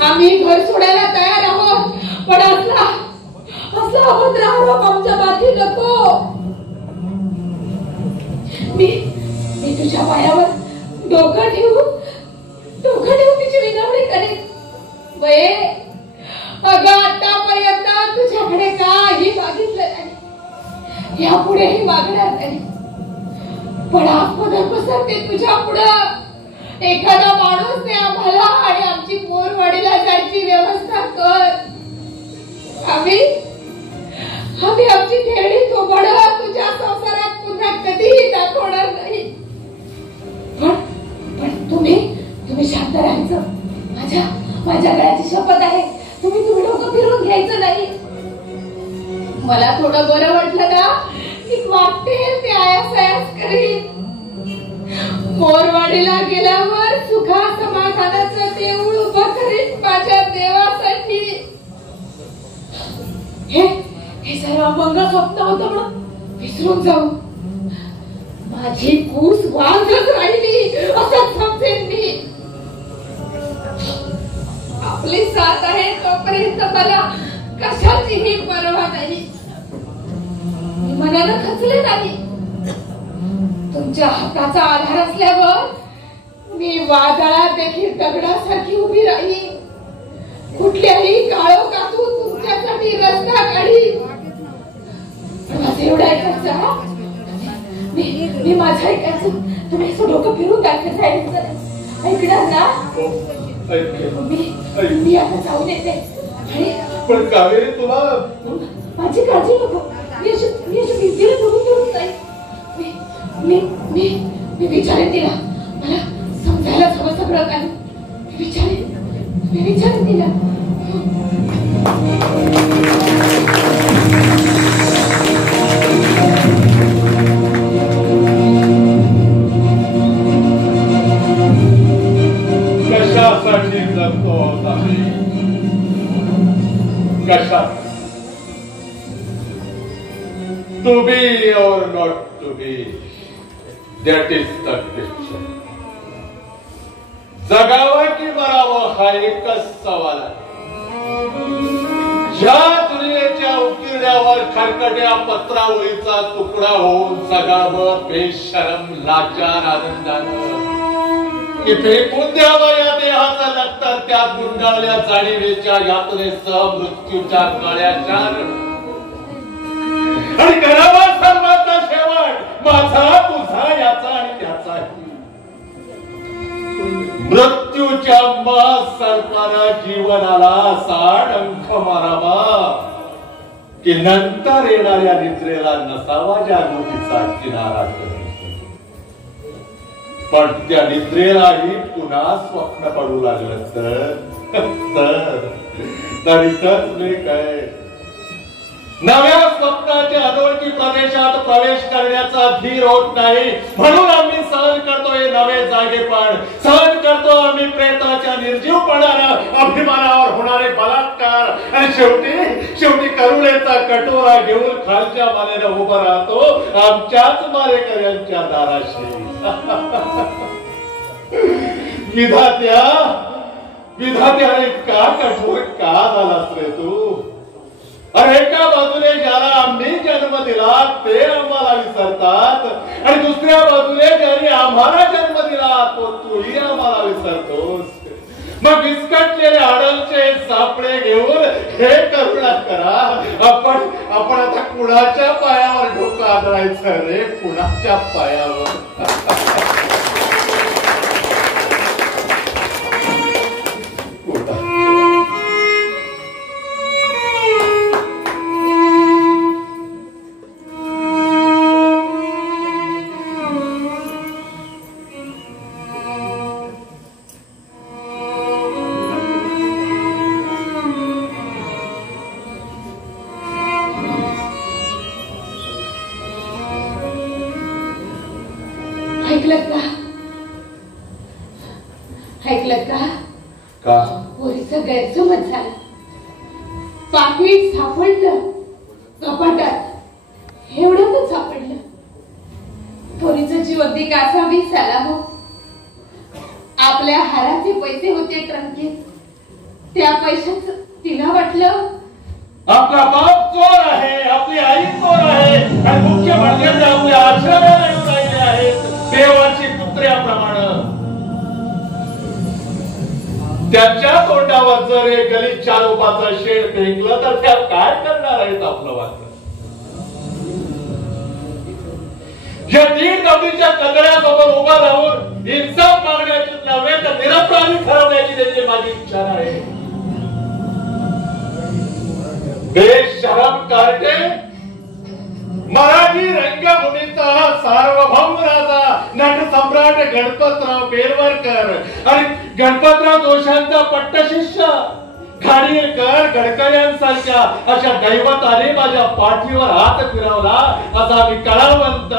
आम्ही घर सोडायला तयार आहोत, पण असला अभद्र आरोप आमच्या बाकी नको. मी तुझ्या पायावर डोकं ठेवून तिची विनवणी करेन. वये, अगं आतापर्यंत तुझ्याकडे काही मागितलं नाही, यापुढेही मागणार नाही. पण आपण पसरते तुझ्या पुढं. एखादा माणूस ते आम्हाला आणि आमची मोरवाडीला जायची व्यवस्था कर. आम्ही आमची खेळी थोबड तुझ्या संसारात पुन्हा कधीही दाखवणार नाही. पण तुम्ही शांत राहायचं. माझ्या गळ्याची शपथ आहे. तुम्ही डोकं फिरून घ्यायचं नाही. मला थोडं बरं वाटलं ना, मी वाटेल ते आयास करीन. मोरवाडीला गेल्यावर सुखा समाधानाचं देऊळ उभं करीन माझ्या देवासाठी. हे सर्व मंगळ स्वप्न होतं म्हणून विसरून जाऊ. माझी कूस वांगच राहिली असं समजेन मी. आपली साथ आहे तोपर्यंत मला कशाचीही पर्वा नाही. मनाला खचले नाही. तुमच्या हाताचा आधार असल्यावर मी वादळात देखील दगडासारखी उभी राहीन. कुठल्याही काळोखातून त्यासाठी रस्ता काढी. माझं एवढं ऐकायचं हा? मी माझं ऐकायचं. तुम्ही असं डोकं फिरून टाकत जायचं. ऐकणार ना? मी आता जाऊन येते. आणि पण कावेरी तुला माझी काळजी नको. मी अशी भीतीला धरून जाईल. मी विचारेन तिला. मला समजायला हवं सगळं काय. मी विचारेन तिला. कशासाठी जगतो होता मी? कशासाठी? To be or not to be, that is the question. जगावं की मरावं हा एकच सवाल आहे. ज्या दुनियेच्या उकिरड्यावर खरकट्या पत्रावळीचा तुकडा होऊन जगावं बेशरम लाचार आनंदानं, की फेकून द्यावं या देहाचं लक्तर त्यात गुंडाळल्या जाणीवेच्या यातनेसह मृत्यूच्या गळ्याच्या आणि करावा सर्वांचा शेवट माझा तुझा याचा आणि त्याचाही. मृत्यूच्या सर्पाला जीवनाला साड अंक मारावा की नंतर येणाऱ्या निद्रेला नसावा जागृतीचा किनारा. पण त्या निद्रेलाही पुन्हा स्वप्न पडू लागलं तर इथंच मी काय नव्या स्वप्नाच्या अनोळखी प्रदेशात प्रवेश करण्याचा धीर होत नाही. म्हणून आम्ही सहन करतोय नवे जागेपण. सहन करतो आम्ही प्रेताच्या निर्जीवपणानं अभिमानावर होणारे बलात्कार. आणि शेवटी करुणेचा कटोरा घेऊन खालच्या मानेनं उभं राहतो आमच्याच मारेकऱ्यांच्या दाराशी. विधात्याने का कठोर का झालास रे तू? अरे एका बाजूने ज्याला आम्ही जन्म दिला ते आम्हाला विसरतात आणि दुसऱ्या बाजूने ज्याने आम्हाला जन्म दिला तो तूही आम्हाला विसरतोस. मग विस्कटलेले आडलचे सापडे घेऊन हे करुणा करा. आपण आता कुणाच्या पायावर डोकं आदळायचं रे? कुणाच्या पायावर? ऐकलं का? पोरीचं गैरसमज झाला. पाकिट सापडलं कपाटात. एवढ्यातच सापडलं. पोरीचा जीव अगदी कासा विसाला हो. आपल्या हाराचे पैसे होते ट्रंकीत. त्या पैशाच तिला वाटलं आपला बाप चोर आहे, आपली आई चोर आहे आणि मुख्य म्हणजे आपल्या आश्रमाला येऊन राहिले आहेत देवाची पुत्र्याप्रमाणे. त्याच्या तोंडावर जर एक गलिच्छ आरोपाचा शेड फेकलं तर त्या काय करणार आहेत आपलं वाटलं? या दीड नवरीच्या कदड्यासमोर उभा राहून इन्साफ मागण्याची नव्हे तर निरपराधी ठरवण्याची देखील माझी इच्छा आहे. बेशरम कार्टे, मराठी रंगभूमीचा सार्वभौम राजा नट सम्राट गणपतराव बेलवलकर आणि गणपतराव जोशांचा पट्टशिष्य खाडीलकर गडकऱ्यांसारख्या अशा दैवताने माझ्या पाठीवर हात फिरवला असा मी कलावंत,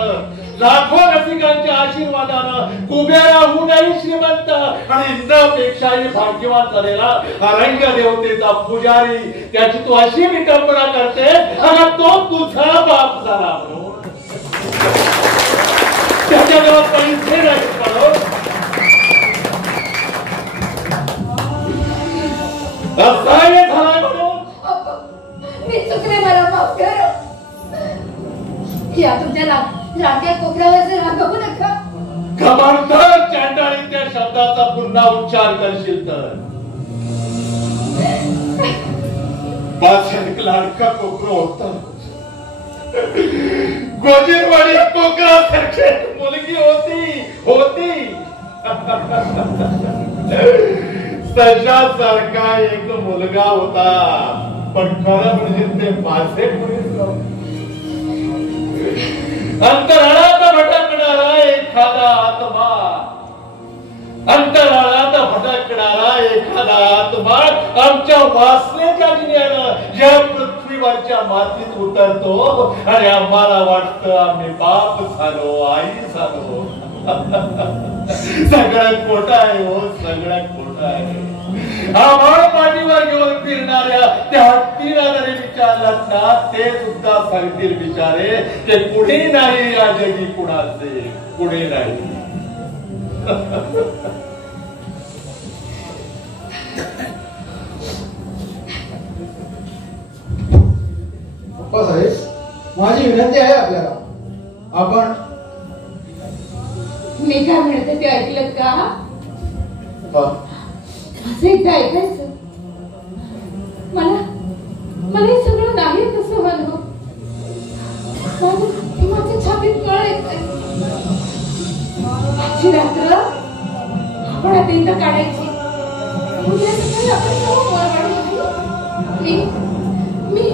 लाखो रसिकांच्या आशीर्वादानं कुबेराहूनही श्रीमंत आणि इंद्रापेक्षाही भाग्यवान झालेला हा रंगदेवतेचा पुजारी. त्याची तू अशी विटंबना करते अगं तो तुझा बाप झाला म्हणून. त्याच्याजवळ पैसे नाही पडत. असहाय्य झालाय म्हणून मी चुकले, मला माफ करा. या तुमच्या रात्या कोपऱ्यावर जर बघू नका. खबरदार चांडाळी त्या शब्दाचा पुन्हा उच्चार करशील तर माझा एक लाडका कोकरा होता. गोजीरवाडी कोकरासारखी मुलगी होती. सशासारखा एक मुलगा होता, पण खरं म्हणजे ते माझे कुणीच नव्हते. अंतराळात भटकणारा एखादा आत्मा, अंतराळात भटकणारा एखादा आत्मा आमच्या वासनेच्या जिन्यानं या पृथ्वीवरच्या मातीत उतरतो आणि आम्हाला वाटतं आम्ही बाप झालो, आई झालो. सगळं खोटं आहे हो, सगळं खोटं आहे. आम्हाला पाठीवर घेऊन फिरणाऱ्या त्या हत्तीला जरी विचारलात ना, ते सुद्धा सांगतील बिचारे ते कुणी नाही या जगी कुणाचे, कुणी नाही. साहेब, माझी विनंती आहे आपल्याला, आपण मी काय म्हणते ते ऐकलं का? असं एकदा ऐकायचं. मला हे सगळं नाही कसं व्हावं. माझ्या छातीत कळ येतंय. आजची रात्र आपण आता इथं काढायची. उद्या सकाळी आपण सर्व वर काढू. मी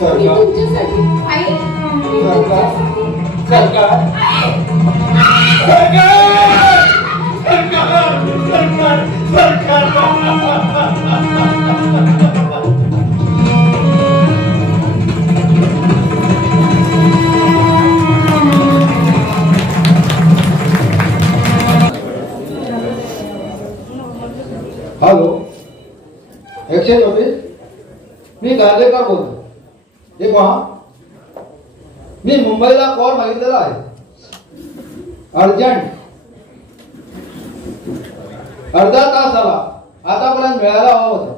तुमच्यासाठी आई, मी तुमच्यासाठी. हॅलो, एक्सचेंज ऑफिस, मी गांधीकर बोलतो. हे पहा, मी मुंबईला कॉल मागितलेला आहे, अर्जंट. अर्धा तास झाला, आतापर्यंत मिळायला हवा होता.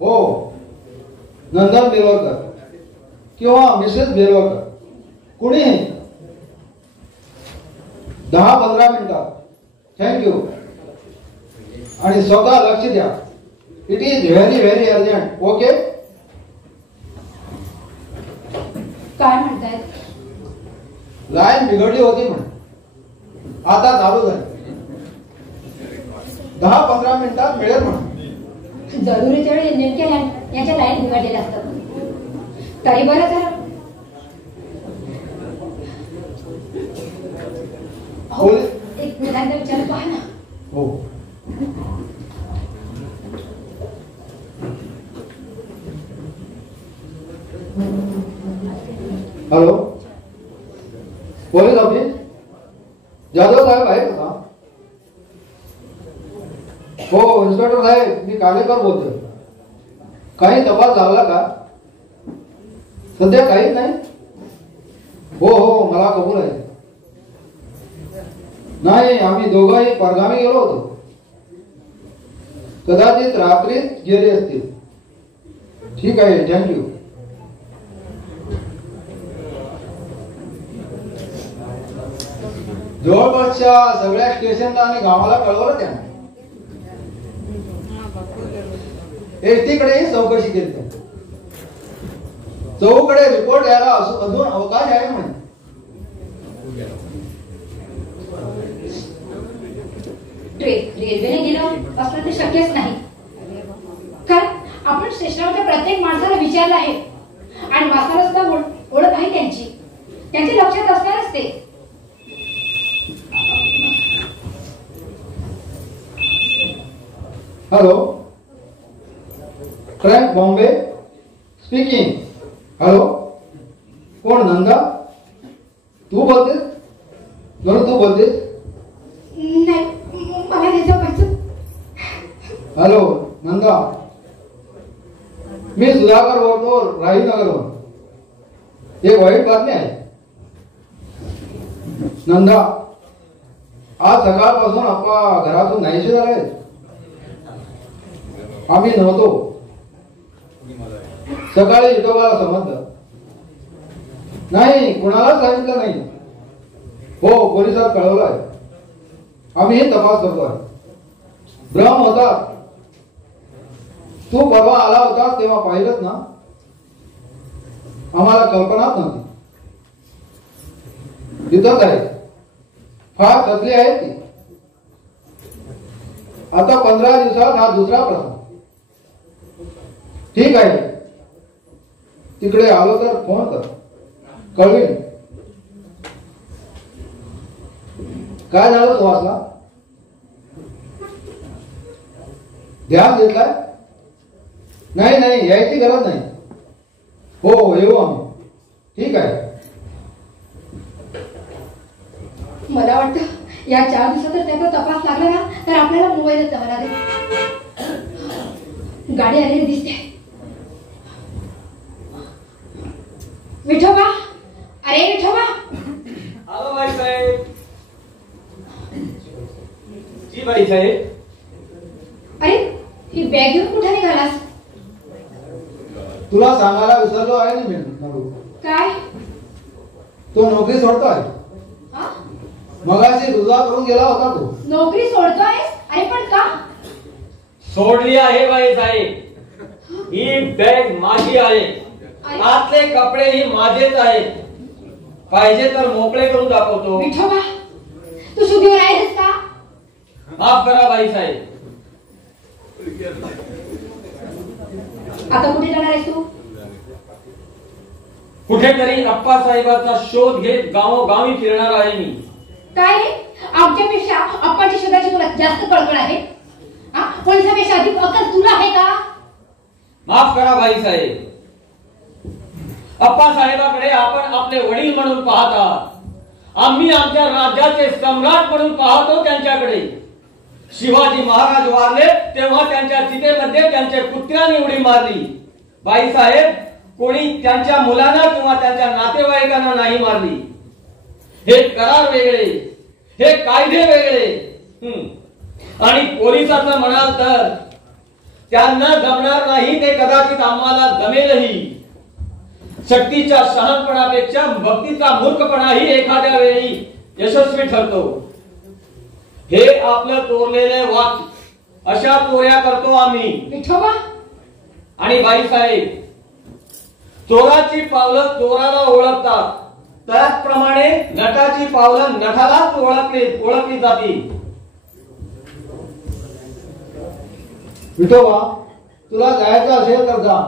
हो, नंदन बेलवकर किंवा मिसेस बेलवकर, कुणीही. 10-15 मिनिटात. थँक्यू. आणि स्वतः लक्ष द्या. It is very very urgent. Okay. काय म्हणतायत? लाईन बिघडली होती म्हणे, आता चालू झाली. 10-15 मिनिटात मिळेल म्हणून. जरुरीच्या वेळी नेमक्या याच्या लाईन बिघडलेल्या असतात. तरी बरं झालं. हो, एक मुलांना विचारतो आहे ना. हो. हॅलो, पोलीस ऑफिस, जाधव साहेब आहे का? हो, इन्स्पेक्टर साहेब, मी कालेकर बोलतोय. काही तपास झाला का? सध्या काही नाही. हो हो, मला कबूल आहे. नाही, आम्ही दोघंही परगामी गेलो होतो. कदाचित रात्रीच गेले असतील. ठीक आहे, थँक्यू. जवळपासच्या सगळ्या स्टेशनला आणि गावाला कळवलं त्याने. एसटीकडेही चौकशी केली. चौकडे रिपोर्ट यायला अजून अवकाश आहे म्हणे. रेल्वेने गेलं असलं ते शक्यच नाही. कारण आपण स्टेशनवरच्या प्रत्येक माणसाला विचारलं आहे आणि माणसाला सुद्धा ओळख आहे त्यांची. त्यांच्या लक्षात असणारच ते. Hello, track Bombay speaking. Hello, कोण? नंदा, तू बोलतेस? म्हणून तू बोलतेस? नाही, मला नाही जपायचं. हॅलो नंदा, मी सुधाकर बोलतो, राहीनगरवरून. एक वाईट बातमी आहे. नंदा, आज सकाळपासून आप्पा घरातून नाहीसे झाले. आम्ही नव्हतो. सकाळी विठोबाला समजलं. नाही, कुणालाच सांगितलं नाही. हो, पोलिसात कळवलं आहे. आम्ही तपास करतोय. भ्रम होता. तू परवा आला होता तेव्हा पाहिलंच ना, आम्हाला कल्पनाच नव्हती. तिथंच आहे, फार कसली आहे ती. आता 15 दिवसात हा दुसरा प्रसंग. ठीक आहे, तिकडे आलो तर फोन कर, कळवीन. काय झालं सुहासला? ध्यान घेतलाय? नाही नाही, यायची गरज नाही. हो येऊ आम्ही. ठीक आहे. मला वाटतं या 4 दिवसात जर त्याचा तपास लागला ना तर आपल्याला मुंबईला जावं लागेल. गाडी आलेली दिसते. विठोबा, अरे विठोबा. आलो बाई साहेब. जी बाई साहेब. अरे ही बॅग घेऊन कुठे निघालास? तुला सांगायला विसरलो आहे ना मी नडू. काय? तो नोकरी सोडतोय. हा? मगाशी रुजवा करून गेला होता तो. नोकरी सोडतोयस? अरे पण का? सोडली आहे बाई साहेब. ही बॅग माझी आहे. आतले कपडे ही माझेच आहेत. पाहिजे तर मोकळे करून दाखवतो. विठोबा, तू शुद्धीवर आहेस का? माफ करा बाई साहेब. आता कुठे जाणार आहेस तू? कुठेतरी अप्पासाहेबाचा शोध घेत गावोगावी फिरणार आहे मी. काय? आमच्यापेक्षा अप्पाच्या शोधाची तुला जास्त कळकळ आहे? पोलिसापेक्षा अधिक अक्कल तुला आहे का? माफ करा बाई साहेब. अप्पासाहेबाकडे आपण आपले वडील म्हणून पाहता. आम्ही आमच्या राज्याचे सम्राट म्हणून पाहतो त्यांच्याकडे. शिवाजी महाराज वारले तेव्हा त्यांच्या चितेमध्ये त्यांच्या पुत्रांनी उडी मारली. बाई साहेब, कोणी त्यांच्या मुलांना किंवा त्यांच्या नातेवाईकांना नाही मारली. हे करार वेगळे, हे कायदे वेगळे. आणि पोलिसांचं म्हणाल तर त्यांना जमणार नाही ते कदाचित आम्हाला जमेलही. शक्तीच्या शहाणपणापेक्षा भक्तीचा मूर्खपणाही एखाद्या वेळी यशस्वी ठरतो. हे आपलं चोरलेले वाच अशा चोऱ्या करतो आम्ही. विठोबा, आणि बाई साहेब, चोराची पावलं चोराला ओळखतात, त्याचप्रमाणे नटाची पावलं नटालाच ओळखली जातील. विठोबा, तुला जायचं असेल तर जा,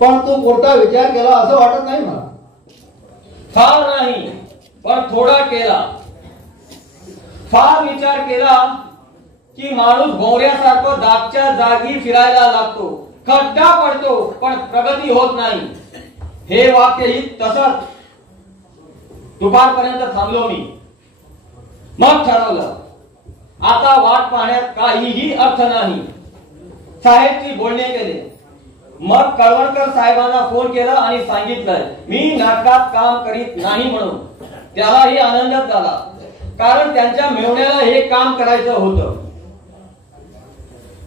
पण तू पुरता विचार केला असं वाटत नाही मला. फार नाही, पण थोडा केला. फार विचार केला की माणूस भोवऱ्यासारखं जागच्या जागी फिरायला लागतो. खड्डा पडतो पण प्रगती होत नाही. हे वाक्यही तसंच. दुपारपर्यंत थांबलो मी. मग ठरवलं, आता वाट पाहण्यात काहीही अर्थ नाही. साहेबची बोलणे केले. मग कळवणकर साहेबांना फोन केला आणि सांगितलं मी नाटकात काम करीत नाही म्हणून. त्यालाही आनंदच झाला, कारण त्यांच्या मेवण्याला हे काम करायचं होतं.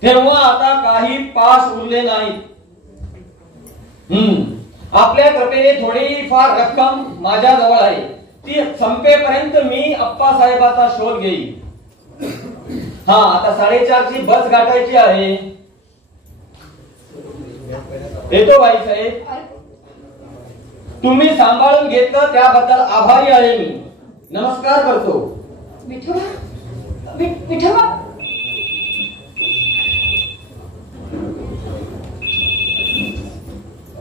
तेव्हा आता काही पास उरले नाहीत. आपल्या कृपेने थोडी फार रक्कम माझ्या जवळ आहे. ती संपेपर्यंत मी अप्पासाहेबाचा शोध घेईन. आता 4:30ची बस गाठायची आहे. येतो बाई साहेब. तुम्ही सांभाळून घेतलं त्याबद्दल आभारी आहे मी. नमस्कार करतो. विठोबा, विठोबा.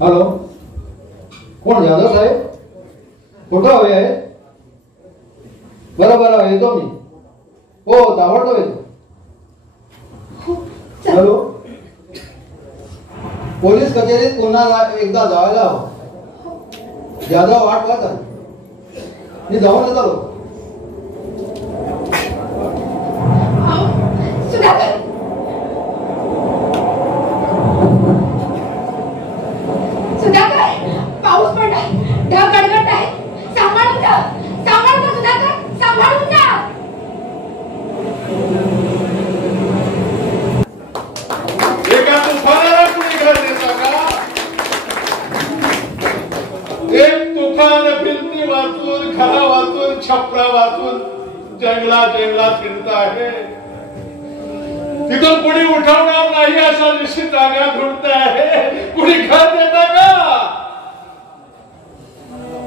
हॅलो, कोण? जाधव साहेब, कुठं हवे आहे? बरं येतो मी. हो, ताबडतोब येतो. हॅलो, पोलीस कचेरीत पुन्हा एकदा जायला हवं. जाधव वाट पाहत आहे. मी जाऊन येतो. सुधाकर, सुधाकर, पाऊस पडलाय, ढग गडगडत आहे. सांभाळून जा, सांभाळून जा सुधाकर, सांभाळून जा. एका तुफानाला कुणी घर देता का? एक तुफान फिरती वाचून, खरा वाचून, छपरा वाचून जंगला फिरत आहे. तिथून कुणी उठवणार नाही अशा दिवशी जागा ढूंढते आहे. कुणी घर देता का?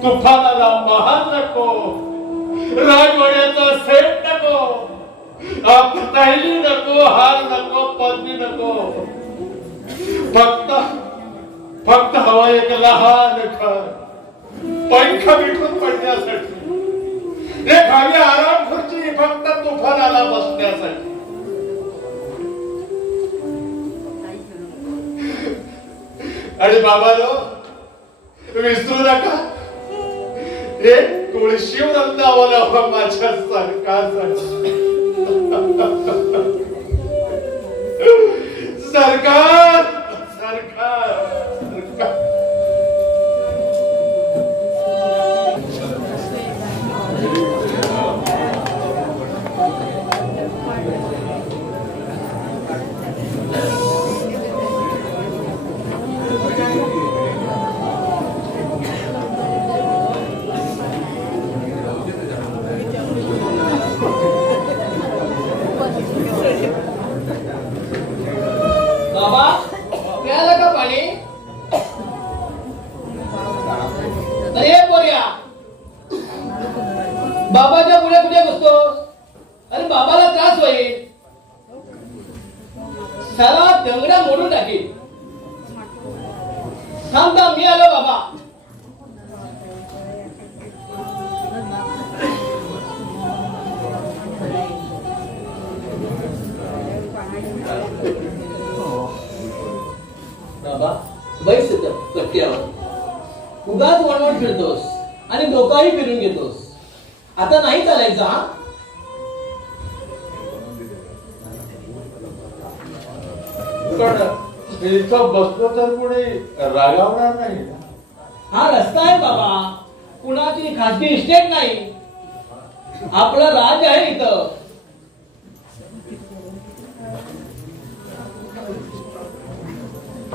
तुफानाला महान नको, राजवाड्याचा सेट नको, आपताही नको, हार नको, पदवी नको. फक्त हवा एक लहान घर, पंख बिठून पडण्यासाठी, एक हवी आराम खुर्ची फक्त तुफानाला बसण्यासाठी. आणि बाबालो विसरू नका, एक तुळशी वृंदावन माझ्या सरकारसाठी. सरकार सरकार सरकार. बाबा प्याला का पाणी? अरे पोऱ्या, बाबाच्या पुढे कुठे बसतोस? अरे बाबाला त्रास होईल, सारा दंगडा मोडून टाकेल. थांब थांब, मी आलो बाबा. बाबा बैस कट्ट्यावर, उगाच वणवण फिरतोस आणि डोकाही फिरून घेतोस. आता नाही चालायचं हा. इथं बसलो तर कोणी रागावणार नाही. हा रस्ता आहे बाबा, कुणाची खासगी इस्टेट नाही, आपलं राज आहे इथं.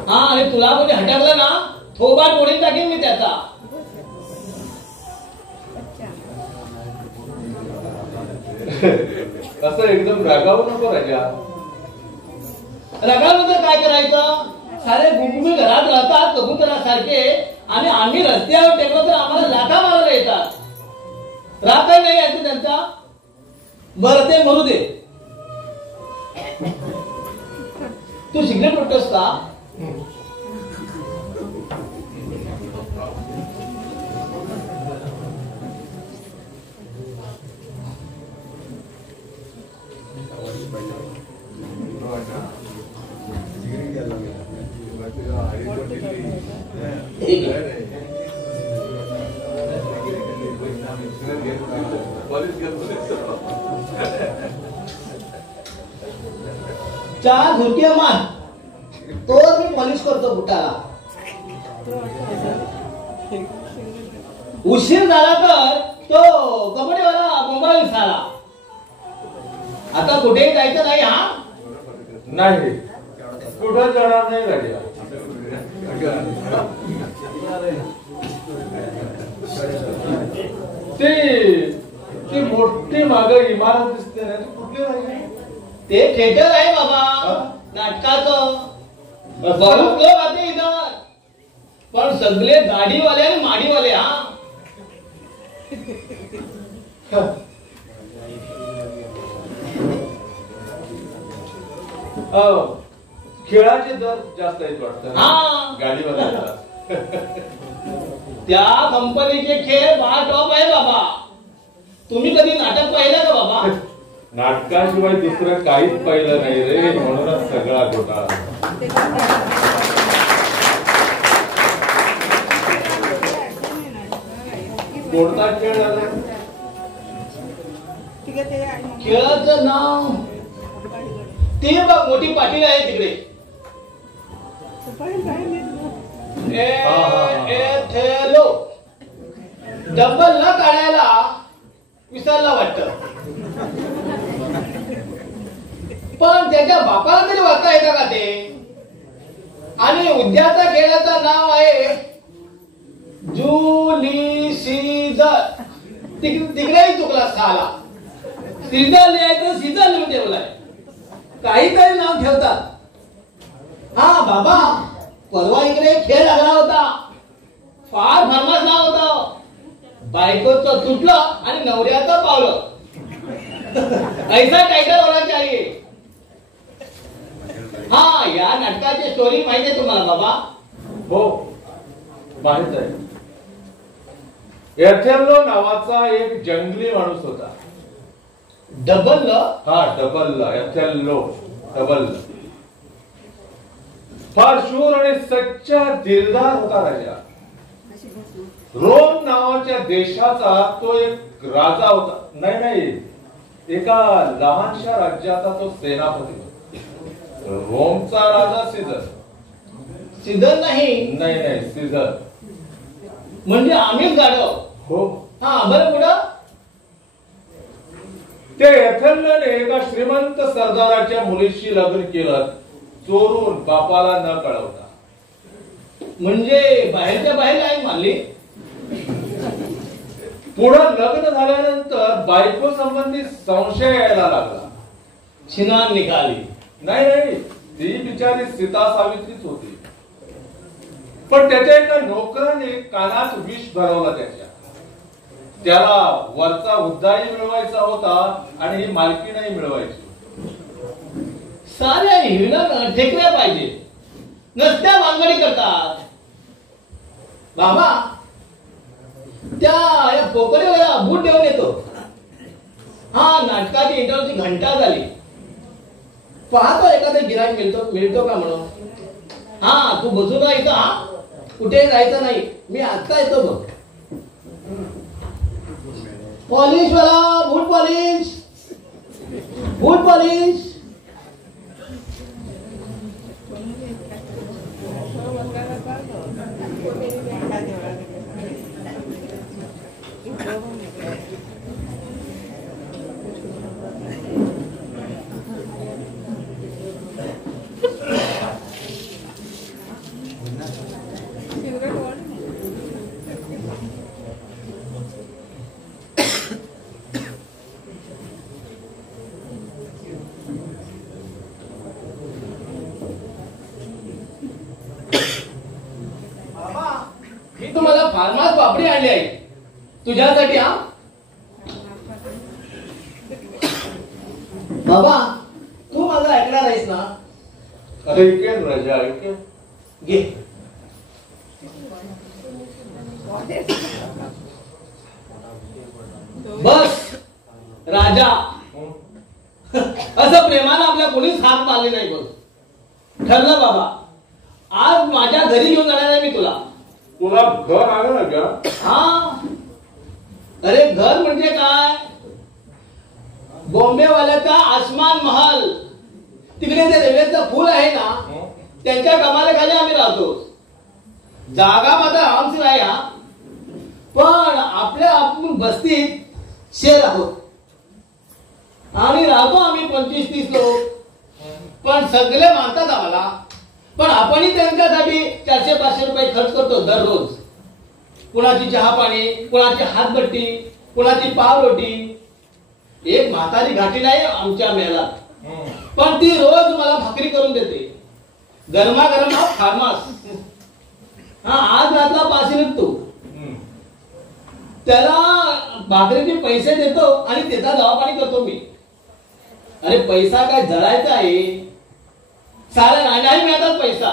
हा, आणि तुला कोणी हटकलं ना, थोबाड मोडीन टाकेन मी त्याचा. असं एकदम रागावू नको राजा. रगानंतर काय करायचं? सारे गुंगुमी घरात राहतात कबुतरासारखे, आणि आम्ही रस्त्यावर टेकलो तर आम्हाला लाथा मारायला येतात. राहता नाही यायचं त्यांचा. बरं ते मरू दे. तू सिगरेट उठतोस का? चार झुरक्या मार, तो मी पॉलिश करतो बुटाला. उशीर झाला तर तो कबड्डीवाला मुंबई झाला. आता कुठेही जायचं नाही हा. नाही, कुठं जाणार नाही राजा. ती मोठी माग इमारत दिसते ना, ती कुठली राहिली? ते थिएटर आहे बाबा, नाटकाचं. बहुत लोक आते इधर, पण सगळे गाडीवाले आणि माडीवाले हा. खेळाचे दर जास्त आहेत वाटतं हा. गाडीवाल्याला. त्या कंपनीचे खेळ फार टॉप आहे बाबा. तुम्ही कधी नाटक पाहिलं का बाबा? नाटकाशिवाय दुसरं काहीच पाहिलं नाही रे, म्हणूनच सगळा घोटाळा. कोणता खेळ झाला? खेळाचं नाव ते बघ, मोठी पाटील आहे तिकडे. डब्बल न काढायला विसरला वाटत, पण त्याच्या बापाला तरी वाचता येतं का ते? आणि उद्याचा खेळाचं नाव आहे जुली सीझर. तिकडेही चुकला साला. सीझर लिहायचं सीझर लिहून ठेवलाय. काहीतरी नाव ठेवतात. हा बाबा, परवा इकडे एक खेळ लागला होता, फार फर्मास नाव होतं. बायकोचं तुटलं आणि नवऱ्याचं पावलं. ऐसा टायटल होना चाहिए. हा, या नाटकाची स्टोरी माहिती आहे तुम्हाला बाबा? हो, माहित आहे. एथेल्लो नावाचा एक जंगली माणूस होता. डबल? हा, डबल एथेल्लो, डबल. फार शूर आणि सच्चा दिलदार होता राजा. रोम नावाच्या देशाचा तो एक राजा होता. नाही, एका लहानशा राज्याचा तो सेनापती होता. रोमचा राजा सीझर. सीझर नाही? नाही, सीझर म्हणजे आम्हीच गाडव. हो. हा, बरं पुढं? ते एथेल्लोने एका श्रीमंत सरदाराच्या मुलीशी लग्न केलं, चोरून, बापाला न कळवता. म्हणजे बाहेरच्या बाहेर आई मानली. पुढे लग्न झाल्यानंतर बायको संबंधी संशय यायला लागला. छिनान निघाली. नाही, ती बिचारी सीता सावित्रीच होती. पण त्याच्या एका नोकराने कानात विष भरवलं त्याला वरचा हुद्दाही मिळवायचा होता आणि ही मालकीनही मिळवायची. साऱ्या हिरण्या ठेकल्या पाहिजे, नसत्या वांगडी करतात. बाबा, त्या पोकळीवर बूट देऊन येतो. हा, नाटकाची इंटरव्ह्यूची घंटा झाली. पाहतो एखादा गिराईक मिळतो का म्हणून. हा, तू बसून राहायचं. हा, कुठे जायचं नाही, मी आता येतो बघ. पॉलिश वाला, बूट पॉलिश, बूट पॉलिश. मी तुम्हाला फार्मास पापडी आणली आहे तुझ्यासाठी. हा बाबा, तू माझं ऐकणार आहेस ना? ऐकेन राजा, ऐकेन. घे. बस राजा, असं प्रेमानं आपल्या कोणीच हात मारले नाही बघ. ठरलं बाबा, आज माझ्या घरी घेऊन जाणार आहे मी तुला. तुला घर आलं ना का? हा, अरे घर म्हणजे काय? बॉम्बेवाल्याचा आसमान महल. तिकडे ते रेल्वेचं पूल आहे ना, त्यांच्या कमालाखाली आम्ही राहतो. जागा मात्र आमची आहे. हा, पण आपण बस्तीत शेर आहोत आणि राहतो आम्ही 25-30 लोक. पण सगळे मानतात आम्हाला. पण आपणही त्यांच्यासाठी 400-500 रुपये खर्च करतो दररोज. कुणाची चहा पाणी, कुणाची हातभट्टी, कुणाची पावरोटी. एक म्हातारी घाटी नाही आमच्या मेळात, पण ती रोज मला भाकरी करून देते, गरमागरम फार्मास. हा, आज रातला पाशी निघतो, त्याला भाकरीचे पैसे देतो आणि त्याचा दवापाणी करतो मी. अरे पैसा काय जळायचा आहे? सारा नाही मिळतात पैसा.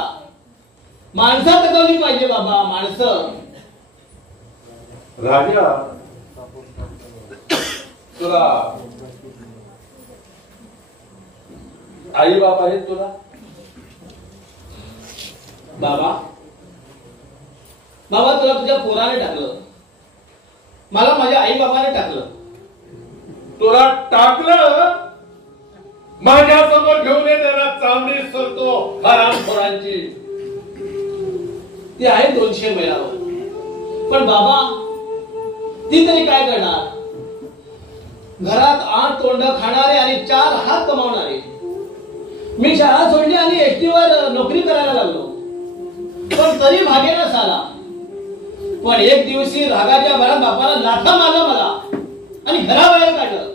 माणसं तकवली पाहिजे बाबा, माणसं. राजा, तुला आई बाप आहेत तुला? बाबा तुला तुझ्या पोराने टाकलं, मला माझ्या आई बाबाने टाकलं. तुला टाकलं? माझ्या समोर घेऊन ये त्याला चांबडी सरतो हरामखोरांची. ती आहे 200 मिळावं, पण बाबा ती तरी काय करणार? घरात 8 तोंड खाणारे आणि 4 हात कमावणारे. मी शाळा सोडली आणि एसटीवर नोकरी करायला लागलो, पण तरी भाग्य नसाला. पण एक दिवशी रागाच्या भरात बापाला लाथा मारला मला आणि घराबाहेर काढलं.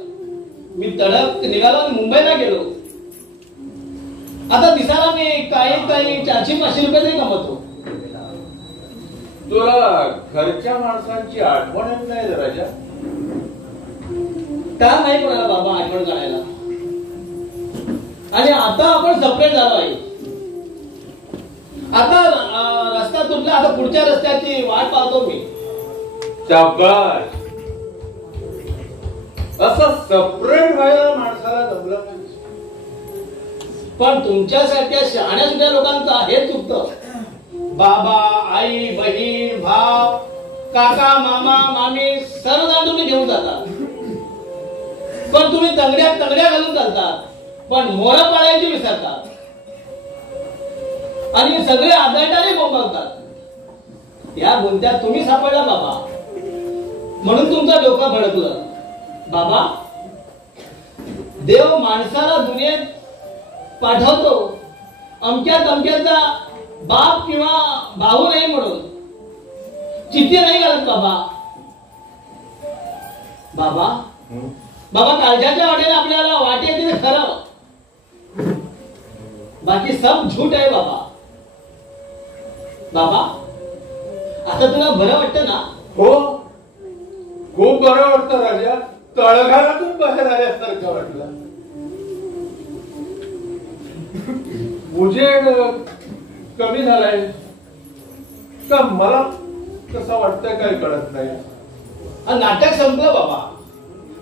मी तडक निघालो आणि मुंबईला गेलो. आता दिसायला मी काही 400-500 रुपये तरी कमवतो. तुला घरच्या माणसांची आठवण येत नाही रे राजा? का नाही कोणाला बाबा आठवण काढायला? आणि आता आपण सेपरेट झालो आहे. आता रस्ता तुटला, आता पुढच्या रस्त्याची वाट पाहतो मी. शाबास. असं सेपरेट व्हायला माणसाला जमलं पाहिजे. पण तुमच्यासारख्या शहाण्या सुद्धा लोकांचं हे चुकतं. बाबा, आई, बहीण, भाव, काका, मामा, मामी सर्वजण तुम्ही घेऊन जातात. पण तुम्ही तंगड्या घालून चालतात, पण मोरं पाळायची विसरतात आणि सगळे आदळटाने बोंबवतात. या गुंत्यात तुम्ही सापडला बाबा, म्हणून तुमचं डोकं भडकलं. बाबा, देव माणसाला दुनियेत पाठवतो अमक्या तमक्याचा बाप किंवा भाऊ नाही म्हणून. चिठ्ठी नाही घालत बाबा. बाबा बाबा काळजाच्या वाटेला आपल्याला वाट येते ते खरं, बाकी सब झूट आहे बाबा. बाबा, आता तुला बरं वाटतं ना? हो, खूप बरं वाटतं राजा. तळघरातून बाहेर आल्यासारखं वाटलं. उजेड कमी झालाय का मला कसं वाटतंय काय कळत नाही. नाटक संपलं बाबा,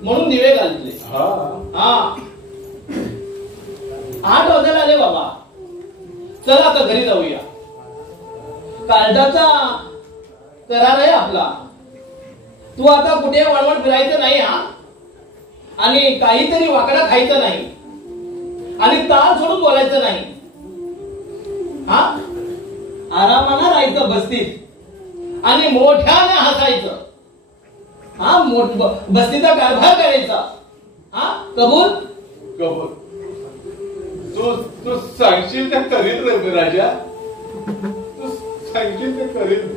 म्हणून दिवे घालले. हा 8 वाजायला आले बाबा. चला आता घरी जाऊया. काळजाचा करार आहे आपला. तू आता कुठे वळवळ फिरायचं नाही हा, आणि काहीतरी वाकडा खायचं नाही, आणि ताल सोडून बोलायचं नाही. हा, आरामानं राहायचं बस्तीत आणि मोठ्याने हसायचं. हा, बस्तीचा कारभार करायचा. हा, कबूल? कबूल. तू सांगशील ते करीन रे राजा. तू सांगशील ते करीन.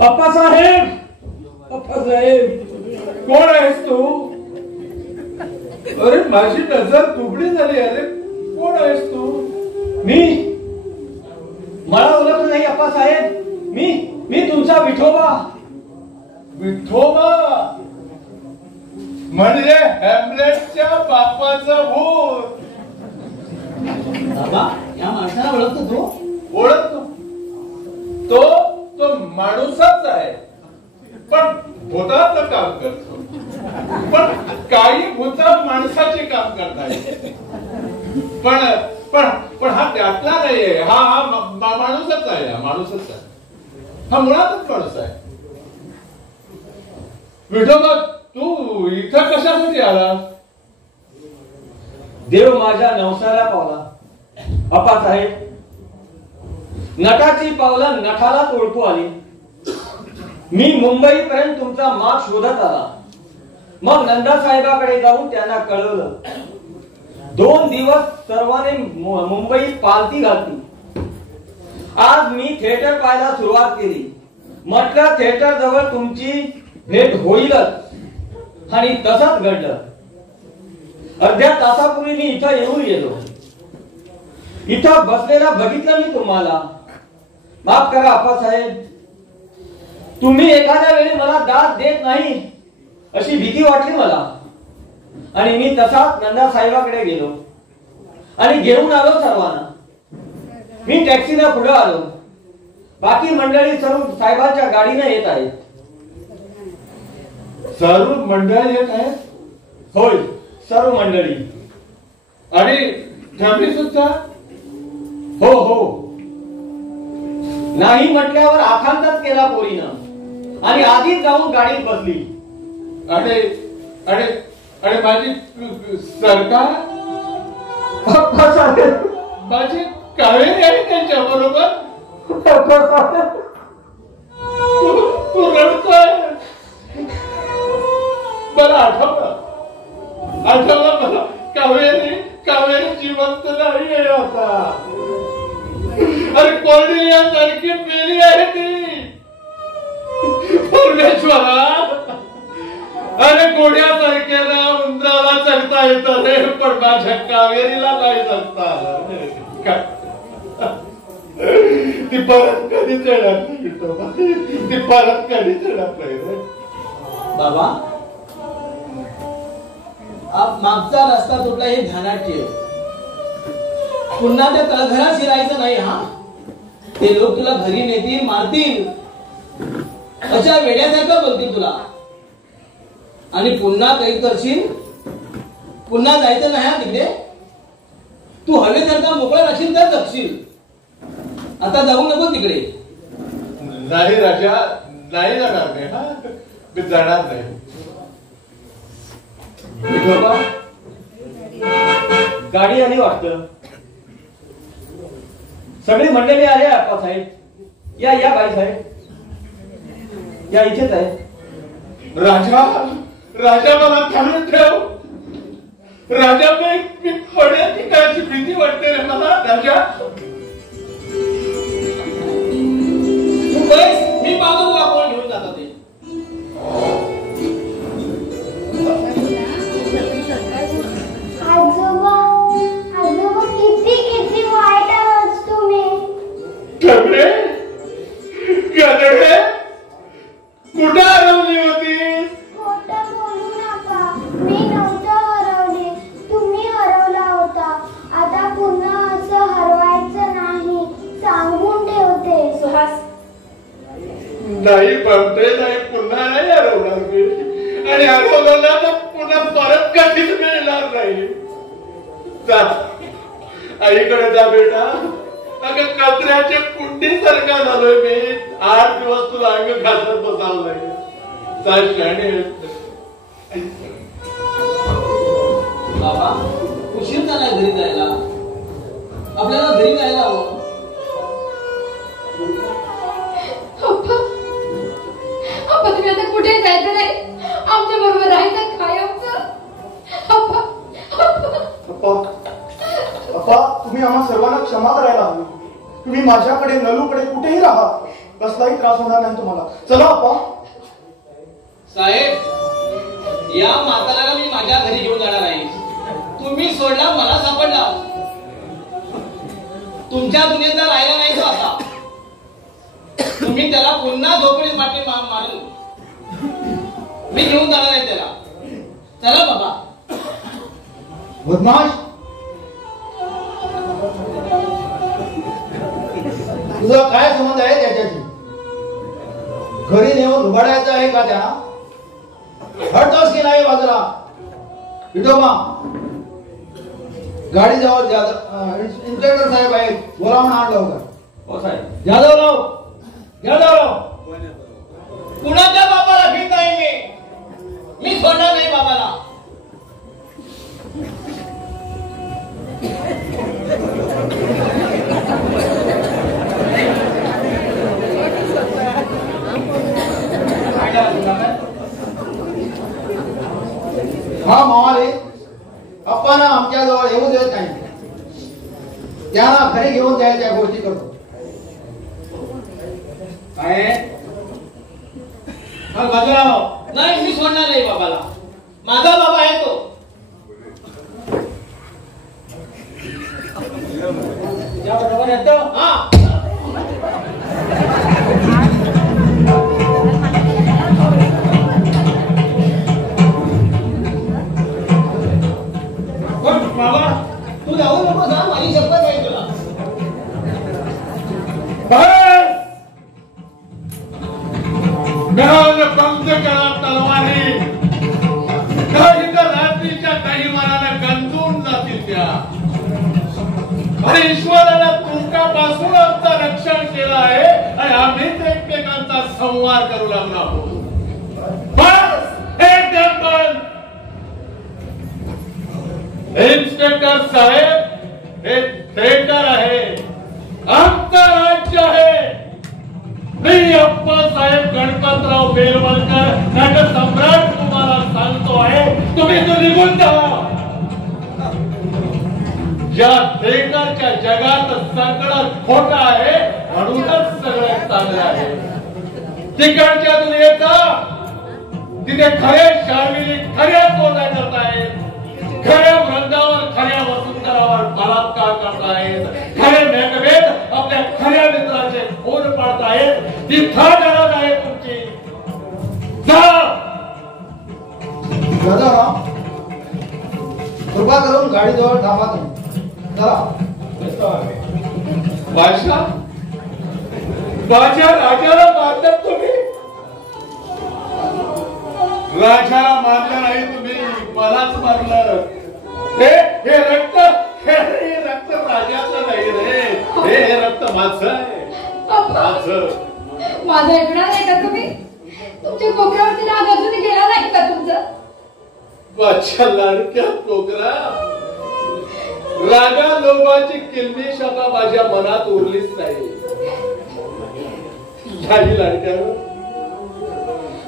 अप्पासाहेब, कोण आहेस तू? अरे माझी नजर तुबडी झाली. अरे कोण आहेस तू? मला ओळखलं नाही अप्पासाहेब? मी तुमचा विठोबा. विठोबा म्हणजे हॅमलेटच्या बापाचं भूत. बाबा, या माणसाला ओळखतो तो? ओळखतो. तो माणूसच आहे, पण भूताचं काम करतो. पण काही भूत माणसाचे काम करतात. पण हा त्यातला नाहीये. हा माणूसच आहे. हा माणूसच आहे. हा मुळातच माणूस आहे. विठोबा, तू इथं कशासाठी आला? देव माझ्या नवसाला पावला. अप्पासाहेब, नटाची पावलं नठालाच ओळखू आली. मी मुंबईपर्यंत तुमचा माग शोधत आला. मग नंदासाहेबाकडे जाऊन त्यांना कळवलं. 2 दिवस सर्वांनी मुंबईत पालती घातली. आज मी थिएटर पाहायला सुरुवात केली. म्हटलं थिएटर जवळ तुमची भेट होईलच, आणि तसंच घडलं. अर्ध्या तासापूर्वी मी इथं येऊन गेलो. इथं बसलेला बघितलं मी तुम्हाला. माफ करा अप्पासाहेब, तुम्ही एखाद्या वेळी मला दाद देत नाही अशी भीती वाटली मला, आणि मी तसाच नंदासाहेबाकडे गेलो आणि घेऊन आलो सर्वांना. मी टॅक्सीला पुढे आलो. बाकी मंडळी सर्व साहेबांच्या गाडीने येत आहेत. सर्व मंडळी येत आहेत? होय, सर्व मंडळी. आणि ठरली सुद्धा? हो हो. नाही म्हटल्यावर आखांतच केला पोरीनं, आणि आधीच जाऊन गाडीत बसली. आणि माझी सरकार, माझी कावेरी आहे त्यांच्या बरोबर. तू रडतोय? मला आठवलं मला. कावेरी जिवंत नाही आहे आता. अरे कोर्डिया सारखी मेली आहे ती. परमेश्वरा, अरे घोड्यासारख्याला उंदराला जगता येतं रे, पण माझ्या कावेरीला नाही जगता आलं. ती परत कधीच येणार नाही, ती परत कधीच येणार नाही रे. बाबा, मागचा रस्ता तुटला हे ध्यानात ठेव. पुन्हा त्या तळघरात शिरायचं नाही. हा, ते लोक तुला घरी नेतील, मारतील, अशा वेड्यासारखं बोलतील तुला. आणि पुन्हा काही करशील, पुन्हा जायचं नाही. हा, तिकडे तू हवेसारखा मोकळा राहशील तर जगशील. आता जाऊ नको तिकडे. नाही राजा, नाही जाणार नाही. हा, मी जाणार नाही. गाडी आली वाटतं. सगळी मंडळी आली आप्पा साहेब. या या बाई साहेब, या इथेच आहे. राजा, राजा मला थांबून ठेव. राजा, मी पडण्याची कायची भीती वाटते रे मला. राजा, तू बस, मी पाहतो तुला कोण घेऊन जातो ते. आजोबा, आजोबा किती किती वाईट आहात तुम्ही. गबरे, गदडे, कुठे हरवली होती? खोटं बोलू नका, मी नव्हतं हरवले, तुम्ही हरवला होता. आता पुन्हा असं हरवायचं नाही, सांगून ठेवते. सुहास, नाही बनते, नाही, पुन्हा नाही हरवणार मी. आणि हरवला तर पुन्हा परत कधीच मिळणार नाही. जा, आईकडे जा बेटा. अगं कचऱ्याच्या कुंडीसारखा झालोय मी. 8 दिवस तुला अंग घासत बसावं लागेल. बाबा, उशीर झाला घरी जायला. आपल्याला घरी जायला हवं. अप्पा, तुम्ही आता कुठे जायचं नाही. आमच्या बरोबर राहायचं कायमचं. अप्पा, अप्पा, तुम्ही आम्हा सर्वांना क्षमा करायला हवी. तुम्ही माझ्याकडे, नलूकडे कुठेही राहा, कसलाही त्रास होणार नाही तुम्हाला. चला अप्पा. साहेब, या म्हाताऱ्याला मी माझ्या घरी घेऊन जाणार आहे. तुम्ही सोडला, मला सापडला. तुमच्या दुनियेत राहिला नाही तो आता. तुम्ही त्याला पुन्हा झोपडीत मारली मारून मी घेऊन जाणार आहे त्याला. चला बाबा. बदमाश, तुझा काय संबंध आहे त्याच्याशी? घरी नेऊन उभाडायचं आहे का त्या? हटतोस की नाही बाजूला? विठोबा, गाडी जवळ इन्स्पेक्टर साहेब आहेत, बोलावून आणलं होतं. हो साहेब. जाधवराव, जाधवराव, कुणाच्या बाबाला भीत नाही मी सोडणार नाही बाबाला. हा मावाले, आपण आमच्याजवळ येऊ देत नाही. त्यांना घरी घेऊन जायच्या गोष्टी करतो. काय बाजूराव? नाही, मी सोडणार नाही बाबाला. माझा बाबा आहे तो. तुझ्या बरोबर येतो. हा, बाबा तू जाऊ नको. जा, माझी शपथ आहे तुला. बंद करा तलवारी. काही तर रात्रीच्या काही मनाला गंतून जातील त्या. आणि ईश्वराला तुमच्यापासून आमचं रक्षण केलं आहे आणि आम्हीच एकमेकांचा संवार करू लागलो आहोत. बस, एकदम बंद. इन्स्पेक्टर साहेब, हे थिएटर आहे, आमचं राज्य आहे. मी अप्पासाहेब गणपतराव बेलवलकर, नाटक सम्राट तुम्हाला सांगतो आहे, तुम्ही तो निघून जावा. या थिएटरच्या जगात सगळं खोटं आहे, म्हणूनच सगळं चांगलं आहे. तिकडच्या दुनियेचा तिथे खरे शामिली खऱ्या बोलण्या करत आहेत. खऱ्या वृंदावर खऱ्या वसुंधरावर बलात्कार करतायत, खरे मेघवेद आपल्या खऱ्या मित्राचे खून पाडतायत. ती था गरज आहे तुमची. दादा कृपा करून गाडीजवळ थांबा तुम्ही. चला. माझ्या राजाला मारतात तुम्ही. राजाला मारलं नाही तुम्ही, मलाच मारलं. हे रक्त राजाचं नाही रे, हे रक्त माझं आहे. माझं ऐकणार नाही का तुम्ही? तुमच्या कोकरावरती राग अजून गेला नाही का तुमचा? माझ्या लाडक्या कोकरा, रागा लोभाची किल्मिश आता माझ्या मनात उरलीच नाही. लाडक्या,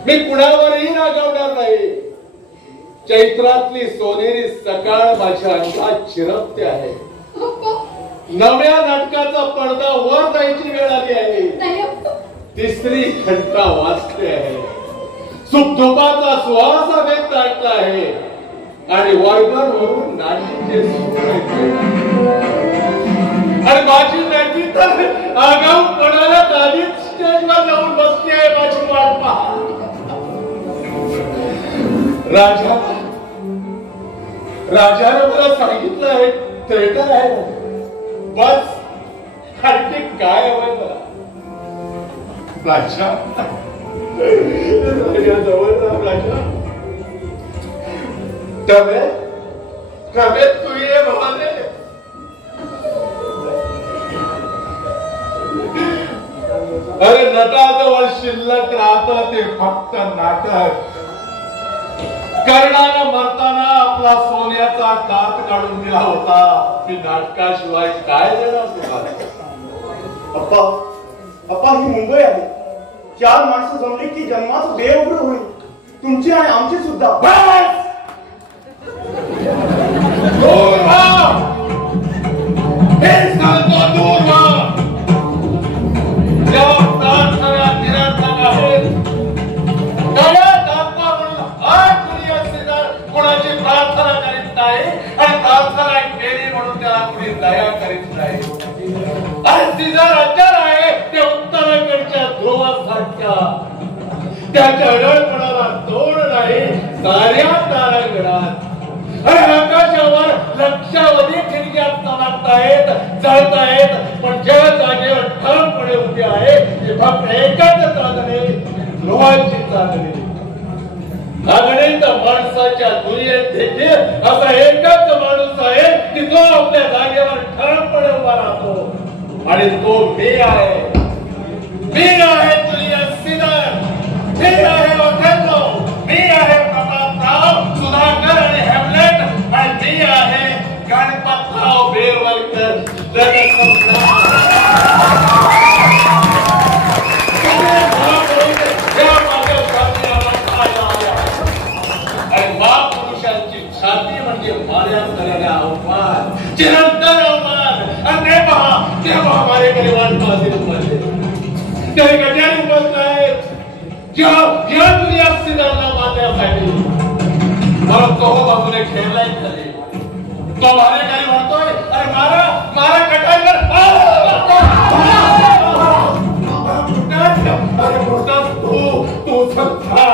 मी कुणावरही रागावणार नाही. चैत्रातली सोनेरी सकाळ माझ्या अंगात चिरपते आहे. नव्या नाटकाचा पडदा वर जायची वेळ आली आहे. तिसरी घंटा वाजते आहे. सुखदुःखाचा सुवास हवेत दाटला आहे आणि वरून नाचीचे सूर येते. आणि माझी नटी तर आगाऊ पणाला आधीच स्टेजवर जाऊन बसते आहे. माझी वाट पहा. राजाने मला सांगितलं आहे थिएटर आहे बस. आणखी काय हवंय मला? राजा जवळ राहा राजा. तब्येत तू ये भवाने. अरे नटाजवळ शिल्लक राहतं ते फक्त नाटक. कर्णानं मरताना आपला सोन्याचा दात काढून दिला होता. मी नाटकाशिवाय काय देणार तुम्हाला? अप्पा ही मुंबई आहे. 4 माणसं जमली की जन्माचं देव उघड होईल. तुमची आणि आमची सुद्धा. दूर व्हा. हे सांगतो दूर व्हा. या प्रार्थना निरर्थक आहेत. कोणाची प्रार्थना करीत नाही आणि प्रार्थना केली म्हणून त्याला कुणी दया करीत नाही. आणि तिचा राज्यात आहे ते उत्तरेकडच्या ध्रुवासारख्या. त्याच्या अडळपणाला तोड नाही साऱ्या तारांगणात. आणि आकाशावर लक्षावधी खिडक्या चमकतायत, जळतायत, पण ज्या जागेवर ठामपणे उभी आहे ती फक्त एकच चांदणे, ध्रुवाची चांदणे. अगणित माणसाच्या दुनियेत देखील असा एकच माणूस आहे की तो आपल्या जागेवर ठामपणे उभा राहतो आणि तो मी आहे. मी आहे जुलियस सीझर. मी आहे ओथेलो. मी आहे प्रतापराव, सुधाकर आणि हॅमलेट. आणि मी आहे गणपतराव बेलवलकर. छाती म्हणजे मार्या झालेल्या अवमान, चिरंतन अवमान. आणि ते पहा माझ्याकडे वाटतो असेल ते गजारी बसतायत या दुनियात सीझरला मारण्यासाठी. म्हणून तो बाजूने खेळलाय झाले. तो माझ्याकडे म्हणतोय अरे मारा कटांगर. अरे बोलतात तू सत्ता.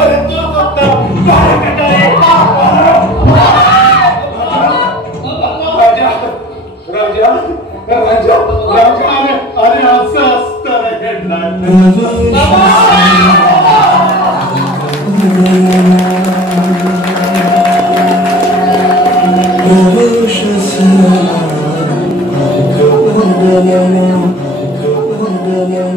अरे तू सत्ता मारा कटाई. राजा अरे असं असतं घडणार.